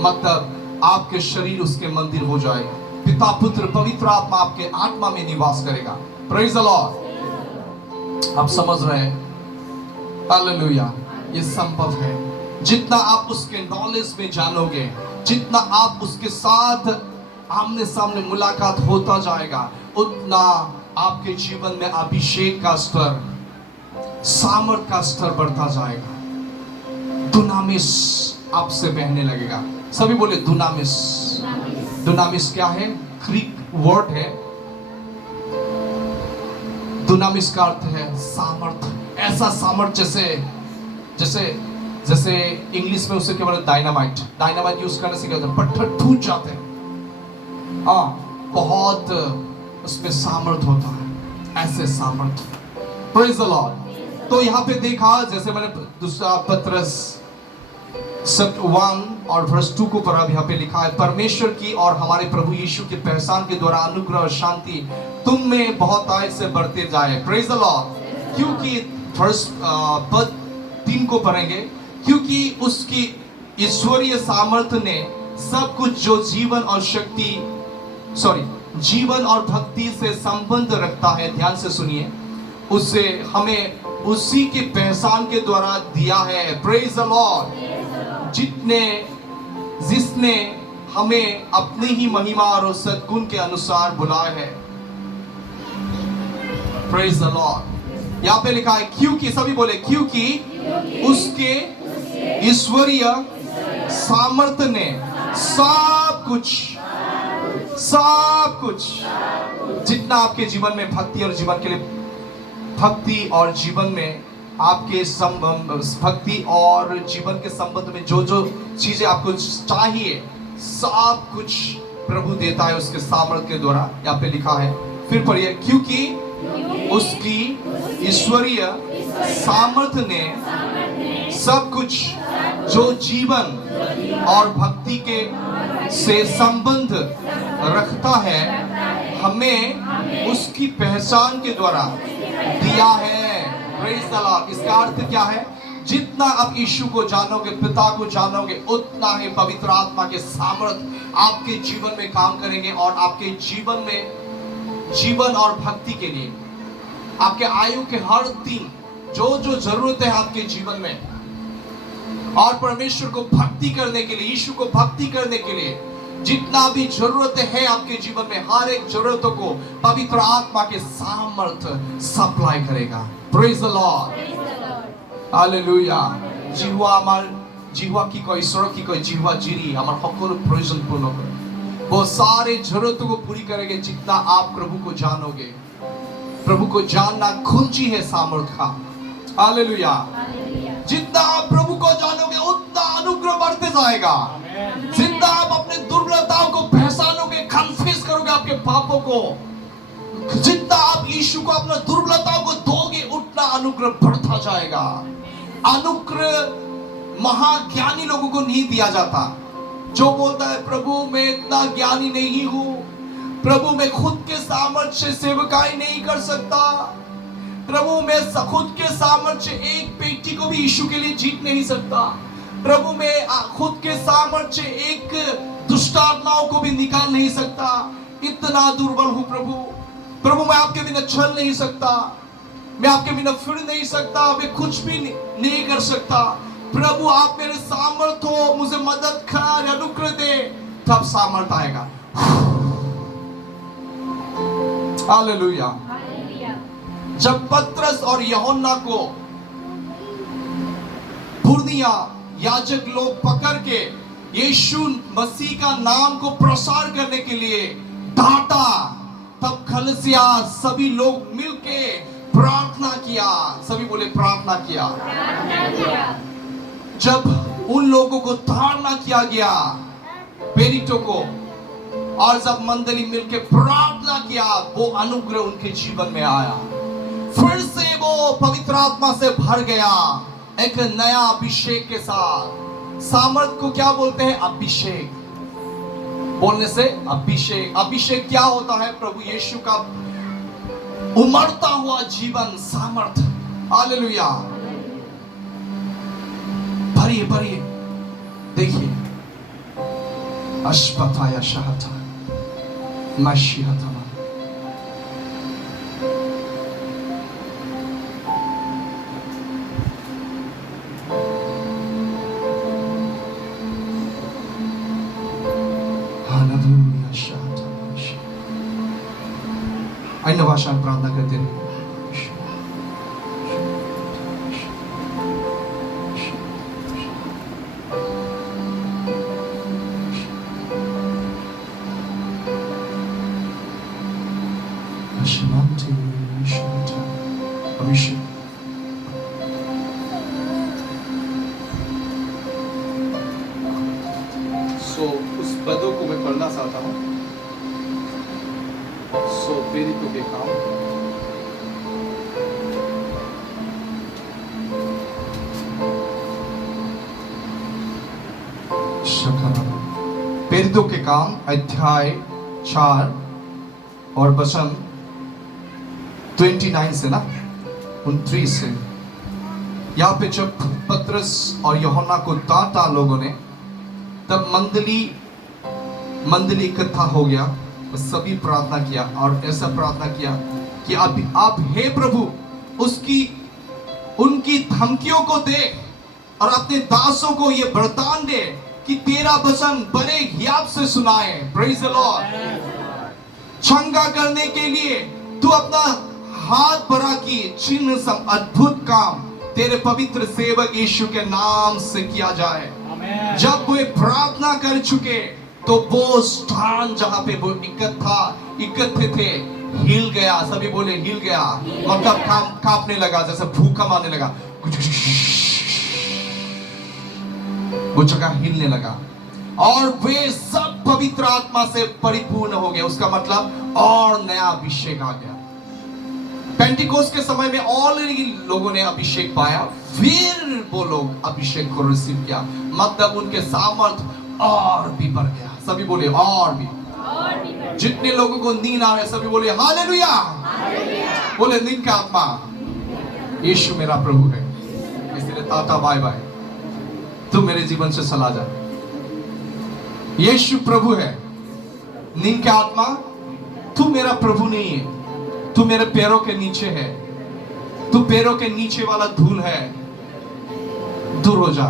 मतलब आपके शरीर उसके मंदिर हो जाएगा, पिता पुत्र पवित्र आत्मा आपके आत्मा में निवास करेगा। Praise the Lord. आप समझ रहे हैं? हालेलुया। ये संभव है। जितना आप उसके नॉलेज में जानोगे, जितना आप उसके साथ आमने सामने मुलाकात होता जाएगा, उतना आपके जीवन में अभिषेक का स्तर, सामर्थ का स्तर बढ़ता जाएगा। दुनामिस आपसे बहने लगेगा। सभी बोले दुनामिस। दुनामिस क्या है? ग्रीक वर्ड है। दुनामिस का अर्थ है सामर्थ। ऐसा सामर्थ जैसे इंग्लिश में उसे क्या बोलते? डायनामाइट यूज करने से क्या होता है? पत्थर टूट जाते हैं। बहुत उसमें सामर्थ होता है, ऐसे सामर्थ। Praise the Lord. तो यहाँ पे देखा, जैसे मैंने दूसरा पत्रस 1 और वर्स 2 को पढ़ा, यहाँ पे लिखा है, परमेश्वर की और हमारे प्रभु यीशु के पहचान के द्वारा अनुग्रह और शांति तुम में बहुतायत से बढ़ते जाए। Praise the Lord. क्योंकि पद 3 को पढ़ेंगे, क्योंकि उसकी ईश्वरीय सामर्थ्य ने सब कुछ जो जीवन और भक्ति से संबंध रखता है, ध्यान से सुनिए, उसे हमें उसी की पहचान के द्वारा दिया है। Praise the Lord. जिसने हमें अपनी ही महिमा और सद्गुण के अनुसार बुलाया है। Praise the Lord. यहाँ पे लिखा है क्योंकि, सभी बोले क्योंकि उसके ईश्वरीय सामर्थ्य ने सब कुछ जितना आपके जीवन में भक्ति और जीवन में आपके भक्ति और जीवन के संबंध में जो चीजें आपको चाहिए, सब कुछ प्रभु देता है उसके सामर्थ्य के द्वारा। यहाँ पे लिखा है, फिर पढ़िए, क्योंकि उसकी ईश्वरीय सामर्थ्य ने सब कुछ जो जीवन और भक्ति के से संबंध रखता है, हमें उसकी पहचान के द्वारा दिया है। Praise the Lord. इसका अर्थ क्या है? जितना आप यीशु को जानोगे, पिता को जानोगे, उतना ही पवित्र आत्मा के सामर्थ्य आपके जीवन में काम करेंगे और आपके जीवन में जीवन और भक्ति के लिए आपके आयु के हर दिन जो जो जरूरत है आपके जीवन में, और परमेश्वर को भक्ति करने के लिए, यीशु को भक्ति करने के लिए जितना भी जरूरत है आपके जीवन में, हर एक जरूरतों को पवित्र आत्मा के सामर्थ्य सप्लाई करेगा। Praise the Lord, hallelujah. जिह्वा की कोई ईश्वर की कोई जिह्वा जिरी আমার সকল প্রয়োজন পূর্ণ করে, वो सारे जरूरतों को पूरी करेंगे जितना आप प्रभु को जानोगे। प्रभु को जानना कुंजी है सामर्थ्य का। हालेलुया। जितना आप प्रभु को जानोगे उतना अनुग्रह बढ़ते जाएगा। जितना आप अपने दुर्बलताओं को पहचानोगे, कन्फेस करोगे आपके पापों को, जितना आप यीशु को अपना दुर्बलताओं को दोगे उतना अनुग्रह बढ़ता जाएगा। अनुग्रह महाज्ञानी लोगों को नहीं दिया जाता। जो बोलता है प्रभु मैं इतना ज्ञानी नहीं हूं, प्रभु मैं खुद के सामर्थ्य से सेवकाई नहीं कर सकता, प्रभु मैं खुद के सामर्थ्य एक बेटी को भी यीशु के लिए जीत नहीं सकता, प्रभु मैं खुद के सामर्थ्य एक दुष्ट आत्माओं को भी निकाल नहीं सकता, इतना दुर्बल हूं प्रभु मैं आपके बिना चल नहीं सकता, मैं आपके बिना फिर नहीं सकता, मैं कुछ भी नहीं कर सकता। प्रभु आप मेरे सामर्थ्य हो, मुझे मदद कर, अनुग्रह दे, तब सामर्थ्य आएगा। हालेलुया। जब पतरस और यूहन्ना को पुरनिया याजक लोग पकड़ के यीशु मसीह का नाम को प्रसार करने के लिए डांटा, तब कलीसिया सभी लोग मिलके प्रार्थना किया। सभी बोले प्रार्थना किया। जब उन लोगों को धारणा किया गया पेरिटों को, और जब मंडली मिलके प्रार्थना किया, वो अनुग्रह उनके जीवन में आया। फिर से वो पवित्र आत्मा से भर गया एक नया अभिषेक के साथ। सामर्थ को क्या बोलते हैं? अभिषेक। बोलने से अभिषेक। अभिषेक क्या होता है? प्रभु यीशु का उमड़ता हुआ जीवन, सामर्थ। हालेलुया। भरिए भरिए, देखिए अश्पथाया शहता मशीहता। अन्य भाषा में प्रार्थना करते रहिए। अभिषेक। उस पदों को मैं पढ़ना चाहता हूँ। प्रेरितों के काम, प्रेरितों के काम अध्याय 4 और वचन 29 से ना 29 से। यहाँ पे जब पतरस और यूहन्ना को डांटा लोगों ने, तब मंडली इकट्ठा हो गया। सभी प्रार्थना किया और ऐसा प्रार्थना किया कि आप हे प्रभु उनकी धमकियों को देख और अपने दासों को ये वरदान दे कि तेरा वचन बड़े हियाव से सुनाए। Praise the Lord. चंगा करने के लिए तू अपना हाथ बढ़ा की चिन्ह सब अद्भुत काम तेरे पवित्र सेवक यीशु के नाम से किया जाए। जब वे प्रार्थना कर चुके तो वो स्थान जहां पे वो इकट्ठे थे हिल गया। सभी बोले हिल गया। मतलब कांपने लगा, जैसे भूकंप आने लगा, वो जगह हिलने लगा और वे सब पवित्र आत्मा से परिपूर्ण हो गए। उसका मतलब और नया अभिषेक आ गया। पेंटिकोस्ट के समय में ऑलरेडी लोगों ने अभिषेक पाया, फिर वो लोग अभिषेक को रिसीव किया, मतलब उनके सामर्थ्य और भी बढ़ गया। सभी बोले और भी। जितने लोगों को नींद आ रहे सभी बोले हालेलुया। बोले नींद का आत्मा यीशु मेरा प्रभु है, इसलिए टाटा बाय बाय, तू मेरे जीवन से चला जा। यीशु प्रभु है। नींद का आत्मा तू मेरा प्रभु नहीं है, तू मेरे पैरों के नीचे है, तू पैरों के नीचे वाला धूल है, दूर हो जा।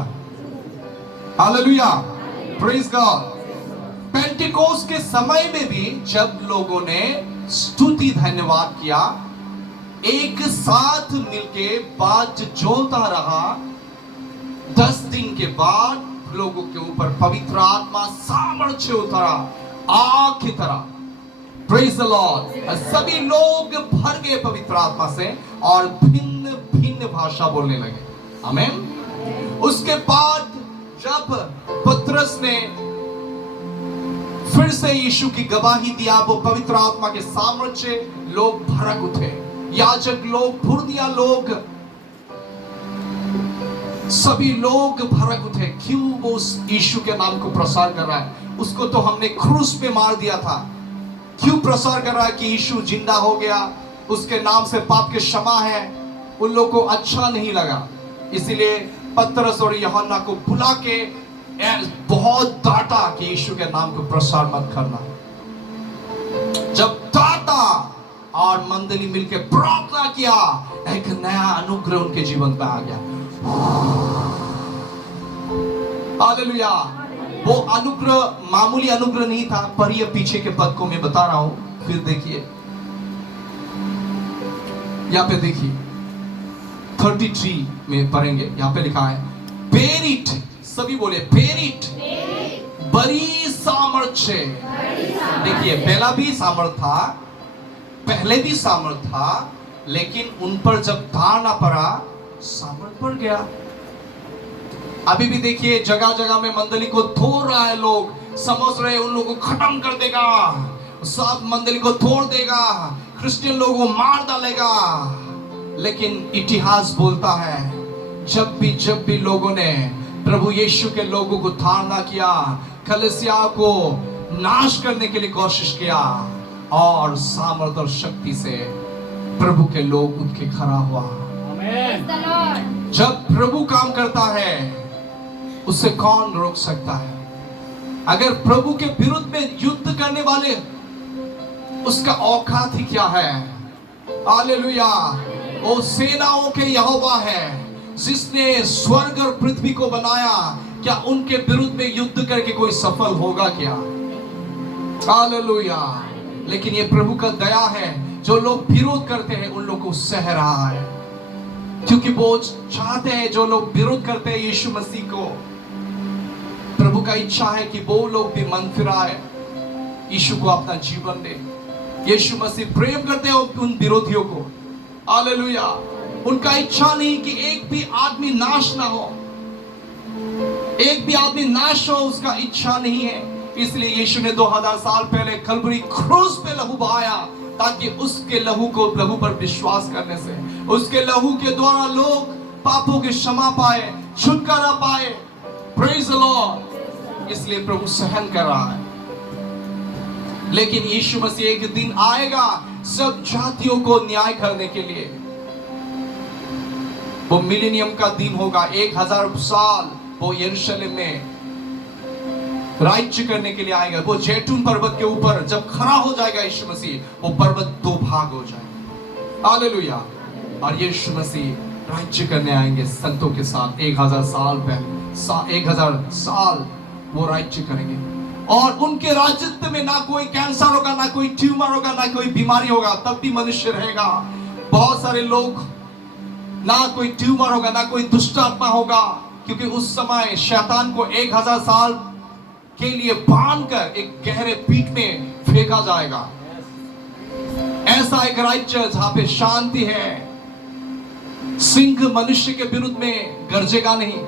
Hallelujah, praise God. पेंटिकोस्ट के समय में भी जब लोगों ने स्तुति धन्यवाद किया, एक साथ मिलके बात जोता रहा, 10 दिन के बाद लोगों के ऊपर पवित्र आत्मा सामर्थ्य उतरा, आग की तरह। Praise the Lord. सभी लोग भर गए पवित्र आत्मा से और भिन्न भिन्न भाषा बोलने लगे। आमीन। उसके बाद जब पतरस ने फिर से यीशु की गवाही दिया, वो पवित्र आत्मा के सामर्थ्य, लोग भड़क उठे, याजक लोग, फुर्दिया लोग, सभी लोग भड़क उठे। क्यों वो उस यीशु के नाम को प्रसार कर रहा है? उसको तो हमने क्रूस पे मार दिया था। क्यों प्रसार कर रहा है कि यीशु जिंदा हो गया, उसके नाम से पाप के क्षमा है? उन लोगों को अच्छा नहीं लगा, इसलिए पतरस और यूहन्ना को बुला के बहुत डांटा कि यीशु के नाम को प्रसार मत करना। जब डांटा और मंडली मिलकर प्रार्थना किया, एक नया अनुग्रह उनके जीवन में आ गया। हालेलुया। वो अनुग्रह मामूली अनुग्रह नहीं था, पर ये पीछे के पद को मैं बता रहा हूं। फिर देखिए, यहां पे देखिए 33 में पढ़ेंगे, यहां पे लिखा है बेर इट, सभी बोले बेर इट, बड़ी सामर्थ्य। देखिए, पहला भी सामर्थ था, पहले भी सामर्थ था, लेकिन उन पर जब धारना पड़ा, सामर्थ पड़ गया। अभी भी देखिए, जगह जगह में मंडली को तोड़ रहा है, लोग समझ रहे उन लोगों को खत्म कर देगा, सब मंडली को तोड़ देगा, क्रिश्चियन लोगों को मार डालेगा। लेकिन इतिहास बोलता है, जब भी लोगों ने प्रभु यीशु के लोगों को धारणा किया, कलीसिया को नाश करने के लिए कोशिश किया, और सामर्थ और शक्ति से प्रभु के लोग उठ के खड़ा हुआ। जब प्रभु काम करता है, उसे कौन रोक सकता है? अगर प्रभु के विरुद्ध में युद्ध करने वाले, उसका औकात ही क्या है? हालेलुया। वो सेनाओं के यहोवा है, जिसने स्वर्ग और पृथ्वी को बनाया। क्या उनके विरुद्ध में युद्ध करके कोई सफल होगा क्या? हालेलुया। लेकिन ये प्रभु का दया है, जो लोग विरोध करते हैं उन लोग को सह रहा है, क्योंकि वो चाहते हैं, जो लोग विरोध करते हैं यीशु मसीह को, प्रभु का इच्छा है कि वो लोग भी मन फिराए, यीशु को अपना जीवन दे। यीशु मसीह प्रेम करते हैं उन विरोधियों को। हालेलुया। उनका इच्छा नहीं कि एक भी आदमी नाश ना हो, एक भी आदमी नाश हो, उसका इच्छा नहीं है। इसलिए यीशु ने 2000 साल पहले कलवरी क्रूस पे लहू बहाया, ताकि उसके लहू पर विश्वास करने से, उसके लहू के द्वारा लोग पापों के क्षमा पाए, छुटकारा पाए। Praise the Lord. इसलिए प्रभु सहन कर रहा है। लेकिन यीशु मसीह एक दिन आएगा सब जातियों को न्याय करने के लिए। वो मिलेनियम का दिन होगा, 1000 साल वो यरूशलेम में राज्य करने के लिए आएगा। वो जैतून पर्वत के ऊपर जब खड़ा हो जाएगा यीशु मसीह, वो पर्वत 2 भाग हो जाएगा। हालेलुया। और यीशु मसीह राज्य करने आएंगे संतों के साथ। 1000 साल पहले 1000 साल वो राज्य करेंगे, और उनके राजत्व में ना कोई कैंसर होगा, ना कोई ट्यूमर होगा, ना कोई बीमारी होगा। तब भी मनुष्य रहेगा। बहुत सारे लोग, ना कोई ट्यूमर होगा, ना कोई दुष्ट आत्मा होगा, क्योंकि उस समय शैतान को 1000 साल के लिए बांधकर एक गहरे पीठ में फेंका जाएगा। ऐसा एक राज्य जहां पे शांति है। सिंह मनुष्य के विरुद्ध में गरजेगा नहीं।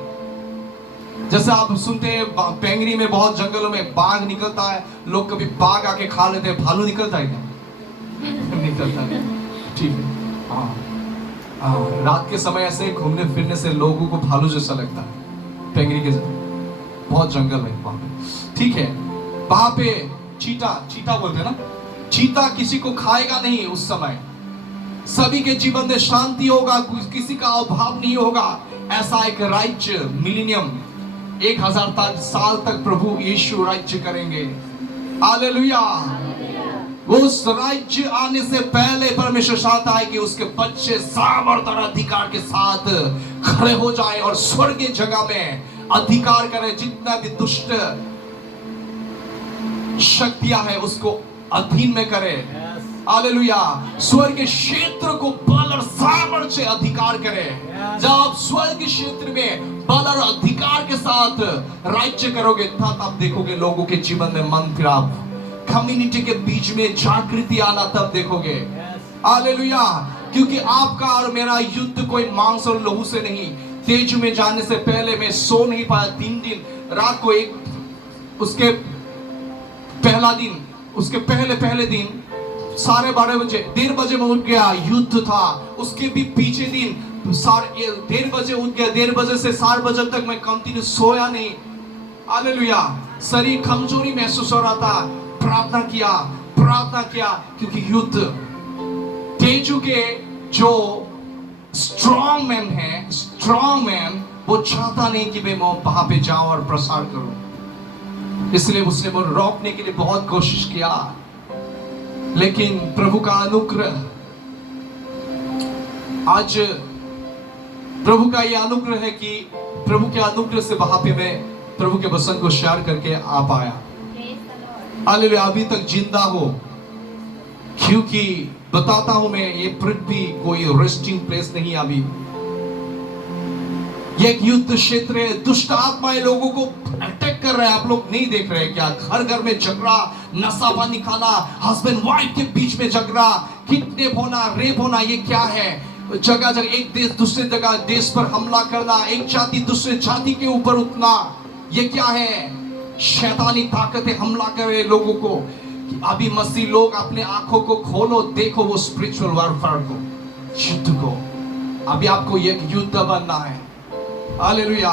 जैसे आप सुनते हैं पेंगरी में, बहुत जंगलों में बाघ निकलता है, लोग कभी बाघ आके खा लेते हैं। भालू निकलता है क्या? निकलता है। ठीक है। हाँ, रात के समय ऐसे घूमने फिरने से लोगों को भालू जैसा लगता है। पेंगरी के बहुत जंगल है वहां पे। ठीक है। वहां पे चीता बोलते हैं ना, चीता किसी को खाएगा नहीं। उस समय सभी के जीवन में शांति होगा, किसी का अभाव नहीं होगा। ऐसा एक राज्य मिलेनियम 1000 साल तक प्रभु यीशु राज्य करेंगे। हालेलुया। उस राज्य आने से पहले परमेश्वर चाहता है कि उसके बच्चे सामर्थ और अधिकार के साथ खड़े हो जाए और स्वर्गीय जगह में अधिकार करें। जितना भी दुष्ट शक्तियां हैं उसको अधीन में करे। हालेलुया। स्वर्ग क्षेत्र को बल और सामर्थ्य से अधिकार करे। जब आप स्वर्ग क्षेत्र में बल और अधिकार के साथ राज्य करोगे तब आप देखोगे लोगों के जीवन में मन फिराव, कम्युनिटी के बीच में जागृति आना तब देखोगे। हालेलुया। क्योंकि आपका और मेरा युद्ध कोई मांस और लहू से नहीं। तेज में जाने से पहले मैं सो नहीं पाया 3 दिन रात को। उसके पहला दिन, उसके पहले दिन 12:30 बजे 1:30 बजे में उठ गया, युद्ध था। उसके भी पीछे दिन 1:30 बजे उठ गया, 1:30 बजे से 4 बजे तक मैं कंटिन्यू सोया नहीं। हालेलुया। शरीर कमजोरी महसूस हो रहा था। प्रार्थना किया क्योंकि युद्ध तेजू के जो स्ट्रॉन्ग मैन वो चाहता नहीं कि मैं वहां पे जाऊं और प्रसार करूं। इसलिए उसने वो रोकने के लिए बहुत कोशिश किया, लेकिन प्रभु का अनुग्रह, आज प्रभु का यह अनुग्रह है कि प्रभु के अनुग्रह से वहां पे मैं प्रभु के वचन को शेयर करके आ पाया। हालेलुया। अभी तक जिंदा हो, क्योंकि बताता हूं मैं, ये पृथ्वी कोई रेस्टिंग प्लेस नहीं। अभी ये एक युद्ध क्षेत्र है। दुष्ट आत्माएं लोगों को अटैक कर रहे हैं। आप लोग नहीं देख रहे क्या? घर में झगड़ा, नशा पानी खाना, हस्बैंड वाइफ के बीच में झगड़ा, किडनैप होना, रेप होना, ये क्या है? जगह एक देश दूसरे जगह देश पर हमला करना, एक जाति दूसरे जाति के ऊपर उठना, ये क्या है? शैतानी ताकतें हमला कर रहे लोगों को। अभी मसीह लोग अपने आंखों को खोलो, देखो वो स्पिरिचुअल वॉरफेयर को, युद्ध को। अभी आपको एक युद्ध बनना है। हालेलुया।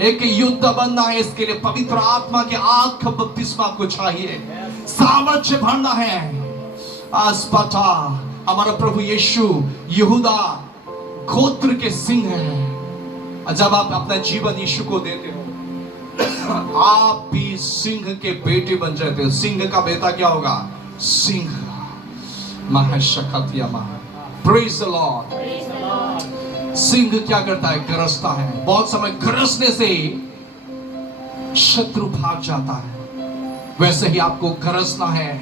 एक युद्ध बनना है। इसके लिए पवित्र आत्मा के आग का बपतिस्मा आपको चाहिए, सामर्थ्य भरना है। आज पता हमारा प्रभु यीशु यहूदा गोत्र के सिंह है। जब आप अपना जीवन यीशु को देते हो, आप भी सिंह के बेटे बन जाते हो। सिंह का बेटा क्या होगा? सिंह। महाशक्तिया महा। Praise the Lord. सिंह क्या करता है? गरजता है। बहुत समय गरजने से ही शत्रु भाग जाता है। वैसे ही आपको गरजना है।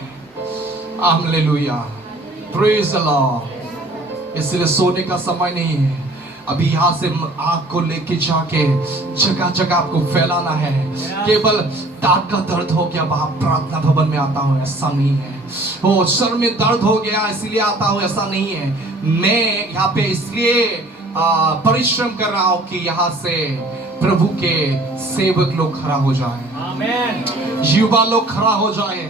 हालेलुया। Praise the Lord. इसलिए सोने का समय नहीं है। अभी यहाँ से आग को लेके जाके जगह जगह आपको फैलाना है। केवल दांत का दर्द हो गया वहां प्रार्थना भवन में आता हूँ, ऐसा नहीं है। वो सर में दर्द हो गया इसलिए आता हूँ, ऐसा नहीं है। मैं यहाँ पे इसलिए परिश्रम कर रहा हूँ कि यहाँ से प्रभु के सेवक लोग खड़ा हो जाए, आमीन। युवा लोग खड़ा हो जाए,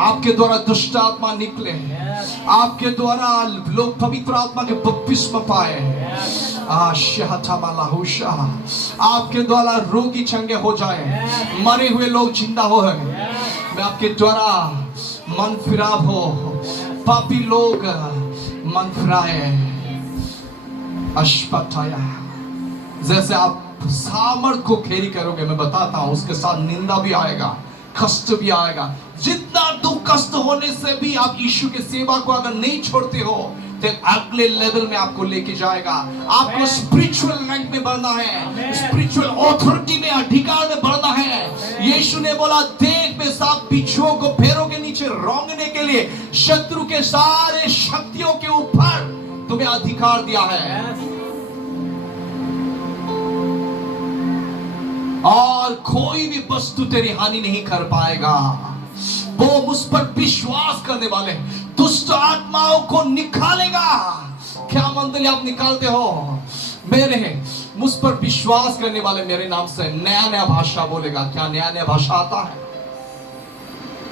आपके द्वारा दुष्ट आत्मा निकले, आपके द्वारा लोग पवित्र आत्मा के बपतिस्मा पाए, आपके द्वारा रोगी चंगे हो जाए, मरे हुए लोग जिंदा हो। मैं आपके द्वारा मन फिराव हो, पापी लोग मन फिराए। अश्पथाया। जैसे आप सामर्थ को खेरी करोगे, मैं बताता हूं, उसके साथ निंदा भी आएगा, कष्ट भी आएगा। जितना दुख कष्ट होने से भी आप यीशु के सेवा को अगर नहीं छोड़ते हो तो अगले लेवल में आपको लेके जाएगा। आपको स्पिरिचुअल रैंक में बढ़ना है, स्पिरिचुअल ऑथोरिटी में, अधिकार में बढ़ना है। यीशु ने बोला, देख मैं सांप बिच्छुओं को पैरों के नीचे रौंदने के लिए शत्रु के सारे शक्तियों के ऊपर तुम्हें अधिकार दिया है, और कोई भी वस्तु तेरी हानि नहीं कर पाएगा। वो मुझ पर विश्वास करने वाले दुष्ट आत्माओं को निकालेगा। क्या मंडली आप निकालते हो? मेरे मुझ पर विश्वास करने वाले मेरे नाम से नया नया भाषा बोलेगा। क्या नया नया भाषा आता है?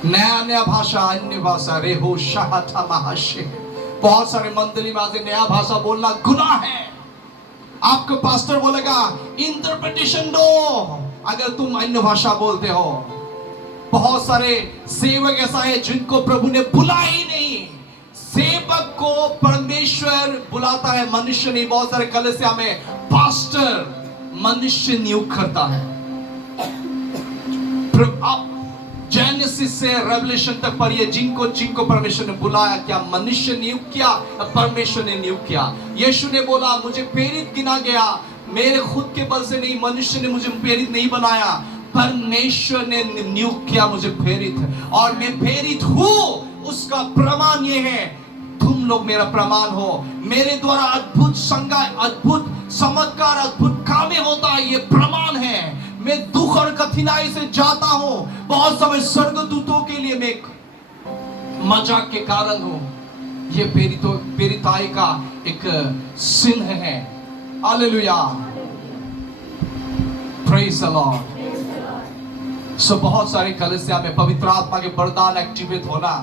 नया नया भाषा, अन्य भाषा, रेहो शाहता महाशे। बहुत सारे मंडली में आज नया भाषा बोलना गुनाह है। आपका पास्टर बोलेगा इंटरप्रिटेशन दो अगर तुम अन्य भाषा बोलते हो। बहुत सारे सेवक ऐसा है जिनको प्रभु ने बुलाया ही नहीं। सेवक को परमेश्वर बुलाता है, मनुष्य नहीं। बहुत सारे कलीसिया में पास्टर मनुष्य नियुक्त करता है। जेनेसिस से रेवलेशन तक पढ़िए, जिनको जिनको परमेश्वर ने बुलाया, क्या मनुष्य नियुक्त किया, परमेश्वर ने नियुक्त किया। यीशु ने बोला मुझे प्रेरित गिना गया, मेरे खुद के बल से नहीं, मनुष्य ने मुझे प्रेरित नहीं बनाया, परमेश्वर ने नियुक्त किया मुझे प्रेरित, और मैं प्रेरित हूं। उसका प्रमाण ये है, तुम लोग मेरा प्रमाण हो, मेरे द्वारा अद्भुत संज्ञा, अद्भुत चमत्कार, अद्भुत कामें होता है, ये प्रमाण है। मैं दुख और कठिनाई से जाता हूं, बहुत समय स्वर्गदूतों के लिए मैं एक मजाक के कारण हूं। ये प्रेरिताई का एक चिन्ह है। Hallelujah, praise the Lord. So बहुत सारे कलीसिया में पवित्र आत्मा के वरदान एक्टिवेट होना,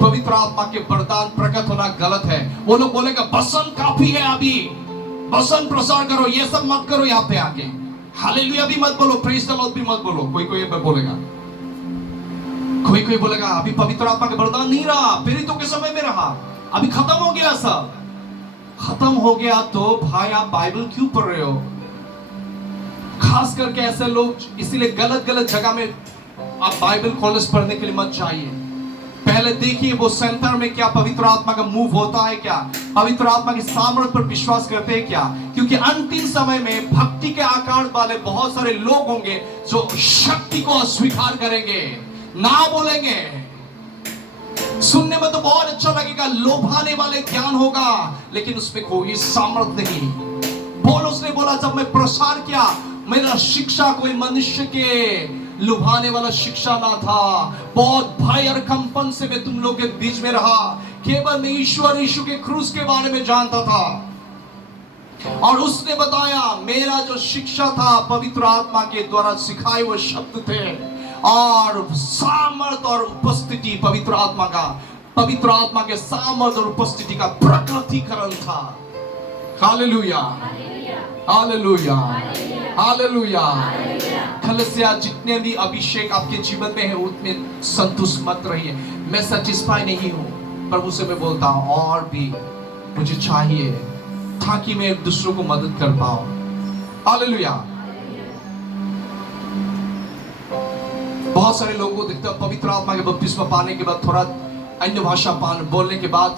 पवित्र आत्मा के वरदान प्रकट होना गलत है। वो लोग बोलेगा वचन काफी है, अभी वचन प्रसार करो, ये सब मत करो, यहाँ पे आके हालेलुया भी मत बोलो, प्रेज द लॉर्ड भी मत बोलो। कोई कोई बोलेगा, कोई कोई बोलेगा अभी पवित्र आत्मा का वरदान नहीं रहा, प्रेरितों के समय में रहा, अभी खत्म हो गया। सब खत्म हो गया तो भाई आप बाइबल क्यों पढ़ रहे हो? खास करके ऐसे लोग, इसीलिए गलत गलत जगह में आप बाइबल कॉलेज पढ़ने के लिए मत जाइए। पहले देखिए वो सेंटर में क्या पवित्र आत्मा का मूव होता है, क्या पवित्र आत्मा की सामर्थ पर विश्वास करते हैं क्या? क्योंकि अंतिम समय में भक्ति के आकार वाले बहुत सारे लोग होंगे जो शक्ति को अस्वीकार करेंगे, ना बोलेंगे। सुनने में तो बहुत अच्छा लगेगा, लोभाने वाले ज्ञान होगा, लेकिन उसमें कोई सामर्थ नहीं। पौलुस ने बोला जब मैं प्रसार किया, मेरा शिक्षा कोई मनुष्य के लुभाने वाला शिक्षा ना था, बहुत भय और कंपन से मैं तुम लोग के बीच में रहा, केवल मैं ईश्वर यीशु के क्रूस के बारे में जानता था। और उसने बताया मेरा जो शिक्षा था पवित्र आत्मा के द्वारा सिखाए हुए शब्द थे, और सामर्थ और उपस्थिति पवित्र आत्मा का, पवित्र आत्मा के सामर्थ और उपस्थिति का प्रकटीकरण था। Hallelujah, hallelujah, hallelujah. कलीसिया जितने भी अभिषेक आपके जीवन में है उतने संतुष्ट मत रहिए। मैं सैटिस्फाई नहीं हूं, प्रभु से मैं बोलता हूं और भी मुझे चाहिए ताकि मैं दूसरों को मदद कर पाऊं। हालेलुया। बहुत सारे लोगों को देखता हूं पवित्र आत्मा के बपतिस्मा पाने के बाद, थोड़ा अन्य भाषा बोलने के बाद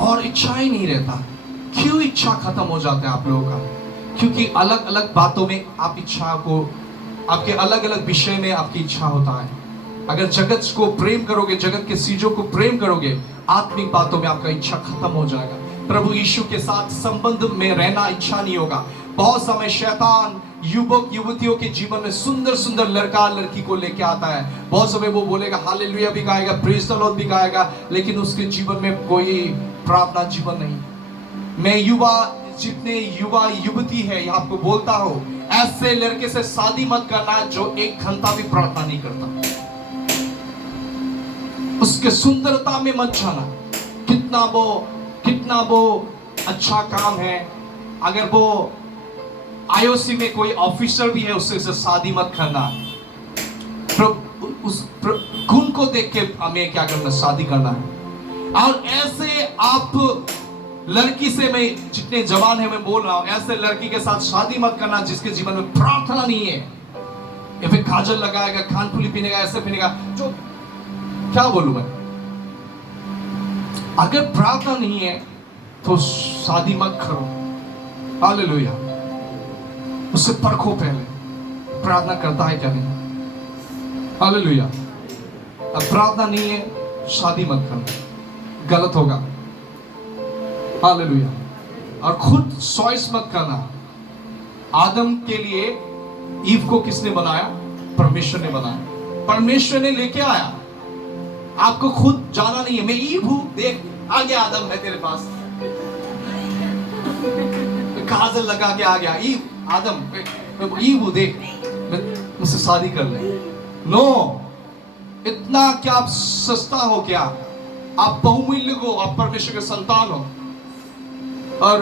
और इच्छा ही नहीं रहता। क्यों इच्छा खत्म हो जाता है आप लोगों का? क्योंकि अलग अलग बातों में आप इच्छा को, आपके अलग अलग विषय में आपकी इच्छा होता है। अगर जगत को प्रेम करोगे, जगत के चीजों को प्रेम करोगे, आत्मिक बातों में आपका इच्छा खत्म हो जाएगा। प्रभु यीशु के साथ संबंध में रहना इच्छा नहीं होगा। बहुत समय शैतान युवक युवतियों के जीवन में सुंदर सुंदर लड़का लड़की को लेके आता है। बहुत समय वो बोलेगा हालेलुया भी गाएगा, प्रेज द लॉर्ड भी गाएगा, लेकिन उसके जीवन में कोई प्रार्थना जीवन नहीं। मैं जितने युवा युवती है आपको बोलता हूं, ऐसे लड़के से शादी मत करना जो 1 घंटा भी प्रार्थना नहीं करता। उसके सुंदरता में मत जाना, कितना वो अच्छा काम है। अगर वो आईओसी में कोई ऑफिसर भी है, उससे शादी मत करना। उस गुण को देख के हमें क्या करना, शादी करना है। और ऐसे आप लड़की से, मैं जितने जवान है मैं बोल रहा हूं, ऐसे लड़की के साथ शादी मत करना जिसके जीवन में प्रार्थना नहीं है। या फिर काजल लगाएगा, खानपुली पीनेगा, ऐसे पीनेगा, जो क्या बोलूं मैं। अगर प्रार्थना नहीं है तो शादी मत करो। हालेलुया। उससे परखो पहले प्रार्थना करता है क्या नहीं। हालेलुया। अब प्रार्थना नहीं है, शादी मत करना, गलत होगा। हालेलुया। और खुद चॉइस मत करना। आदम के लिए ईव को किसने बनाया? परमेश्वर ने बनाया, परमेश्वर ने लेके आया। आपको खुद जाना नहीं है। मैं ईव हूं, देख आ गया आदम है तेरे पास, काजल लगा के आ गया, ईव आदम ईव हूं, देख मुझसे शादी कर ले। नो, इतना क्या आप सस्ता हो क्या? आप बहुमूल्य हो, आप परमेश्वर के संतान हो। और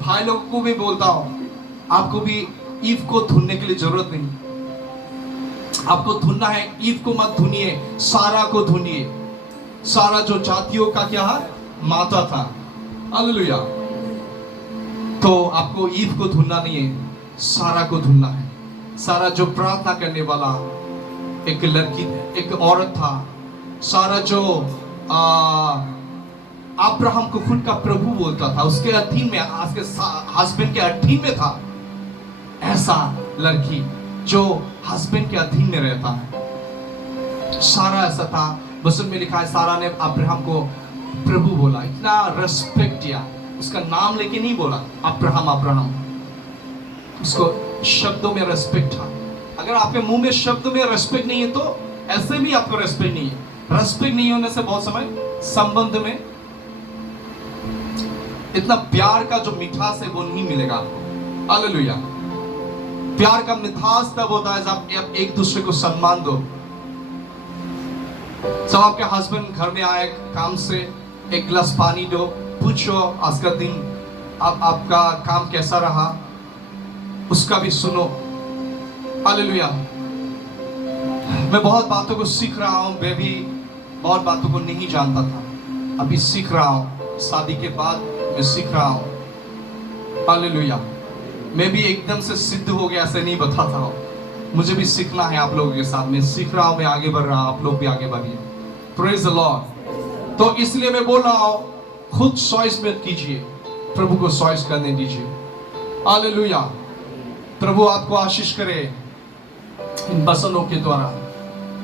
भाई लोग को भी बोलता हूं, आपको भी ईव को ढूंढने के लिए जरूरत नहीं। आपको ढूंढना है, ईव को मत ढूंढिए, सारा को ढूंढिए। सारा जो जातियों का क्या है? माता था। हालेलुया। तो आपको ईव को ढूंढना नहीं है, सारा को ढूंढना है। सारा जो प्रार्थना करने वाला एक लड़की, एक औरत था। सारा जो अब्राहम को खुद का प्रभु बोलता था, उसके अधीन में, उसके हस्बैंड के अधीन में था। ऐसा लड़की जो हस्बैंड के अधीन में रहता है। सारा ऐसा था। वचन में लिखा है सारा ने अब्राहम को प्रभु बोला, इतना रेस्पेक्ट दिया। उसका नाम लेके नहीं बोला अब्राहम अब्राहम, उसको शब्दों में रेस्पेक्ट था। अगर आपके मुंह में शब्द में रेस्पेक्ट नहीं है तो ऐसे भी आपको रेस्पेक्ट नहीं है। रेस्पेक्ट नहीं होने से बहुत समय संबंध में इतना प्यार का जो मिठास है वो नहीं मिलेगा आपको। हालेलुया। प्यार का मिठास तब होता है जब आप एक दूसरे को सम्मान दो। जब आपके हस्बैंड घर में आए काम से, एक गिलास पानी दो, पूछो आज का दिन आपका काम कैसा रहा, उसका भी सुनो। हालेलुया। मैं बहुत बातों को सीख रहा हूं, मैं भी बहुत बातों को नहीं जानता था, अभी सीख रहा हूं। शादी के बाद मैं सीख रहा हूं। हालेलुया। मैं भी एकदम से सिद्ध हो गया ऐसे नहीं बताता हूं, मुझे भी सीखना है आप लोगों के साथ। मैं सीख रहा हूं, मैं आगे बढ़ रहा हूं, आप लोग भी आगे बढ़िए। Praise the Lord. तो इसलिए मैं बोल रहा हूं, खुद चॉइस मत कीजिए, प्रभु को चॉइस करने दीजिए। हालेलुया। प्रभु आपको आशीष करे इन वचनों के द्वारा।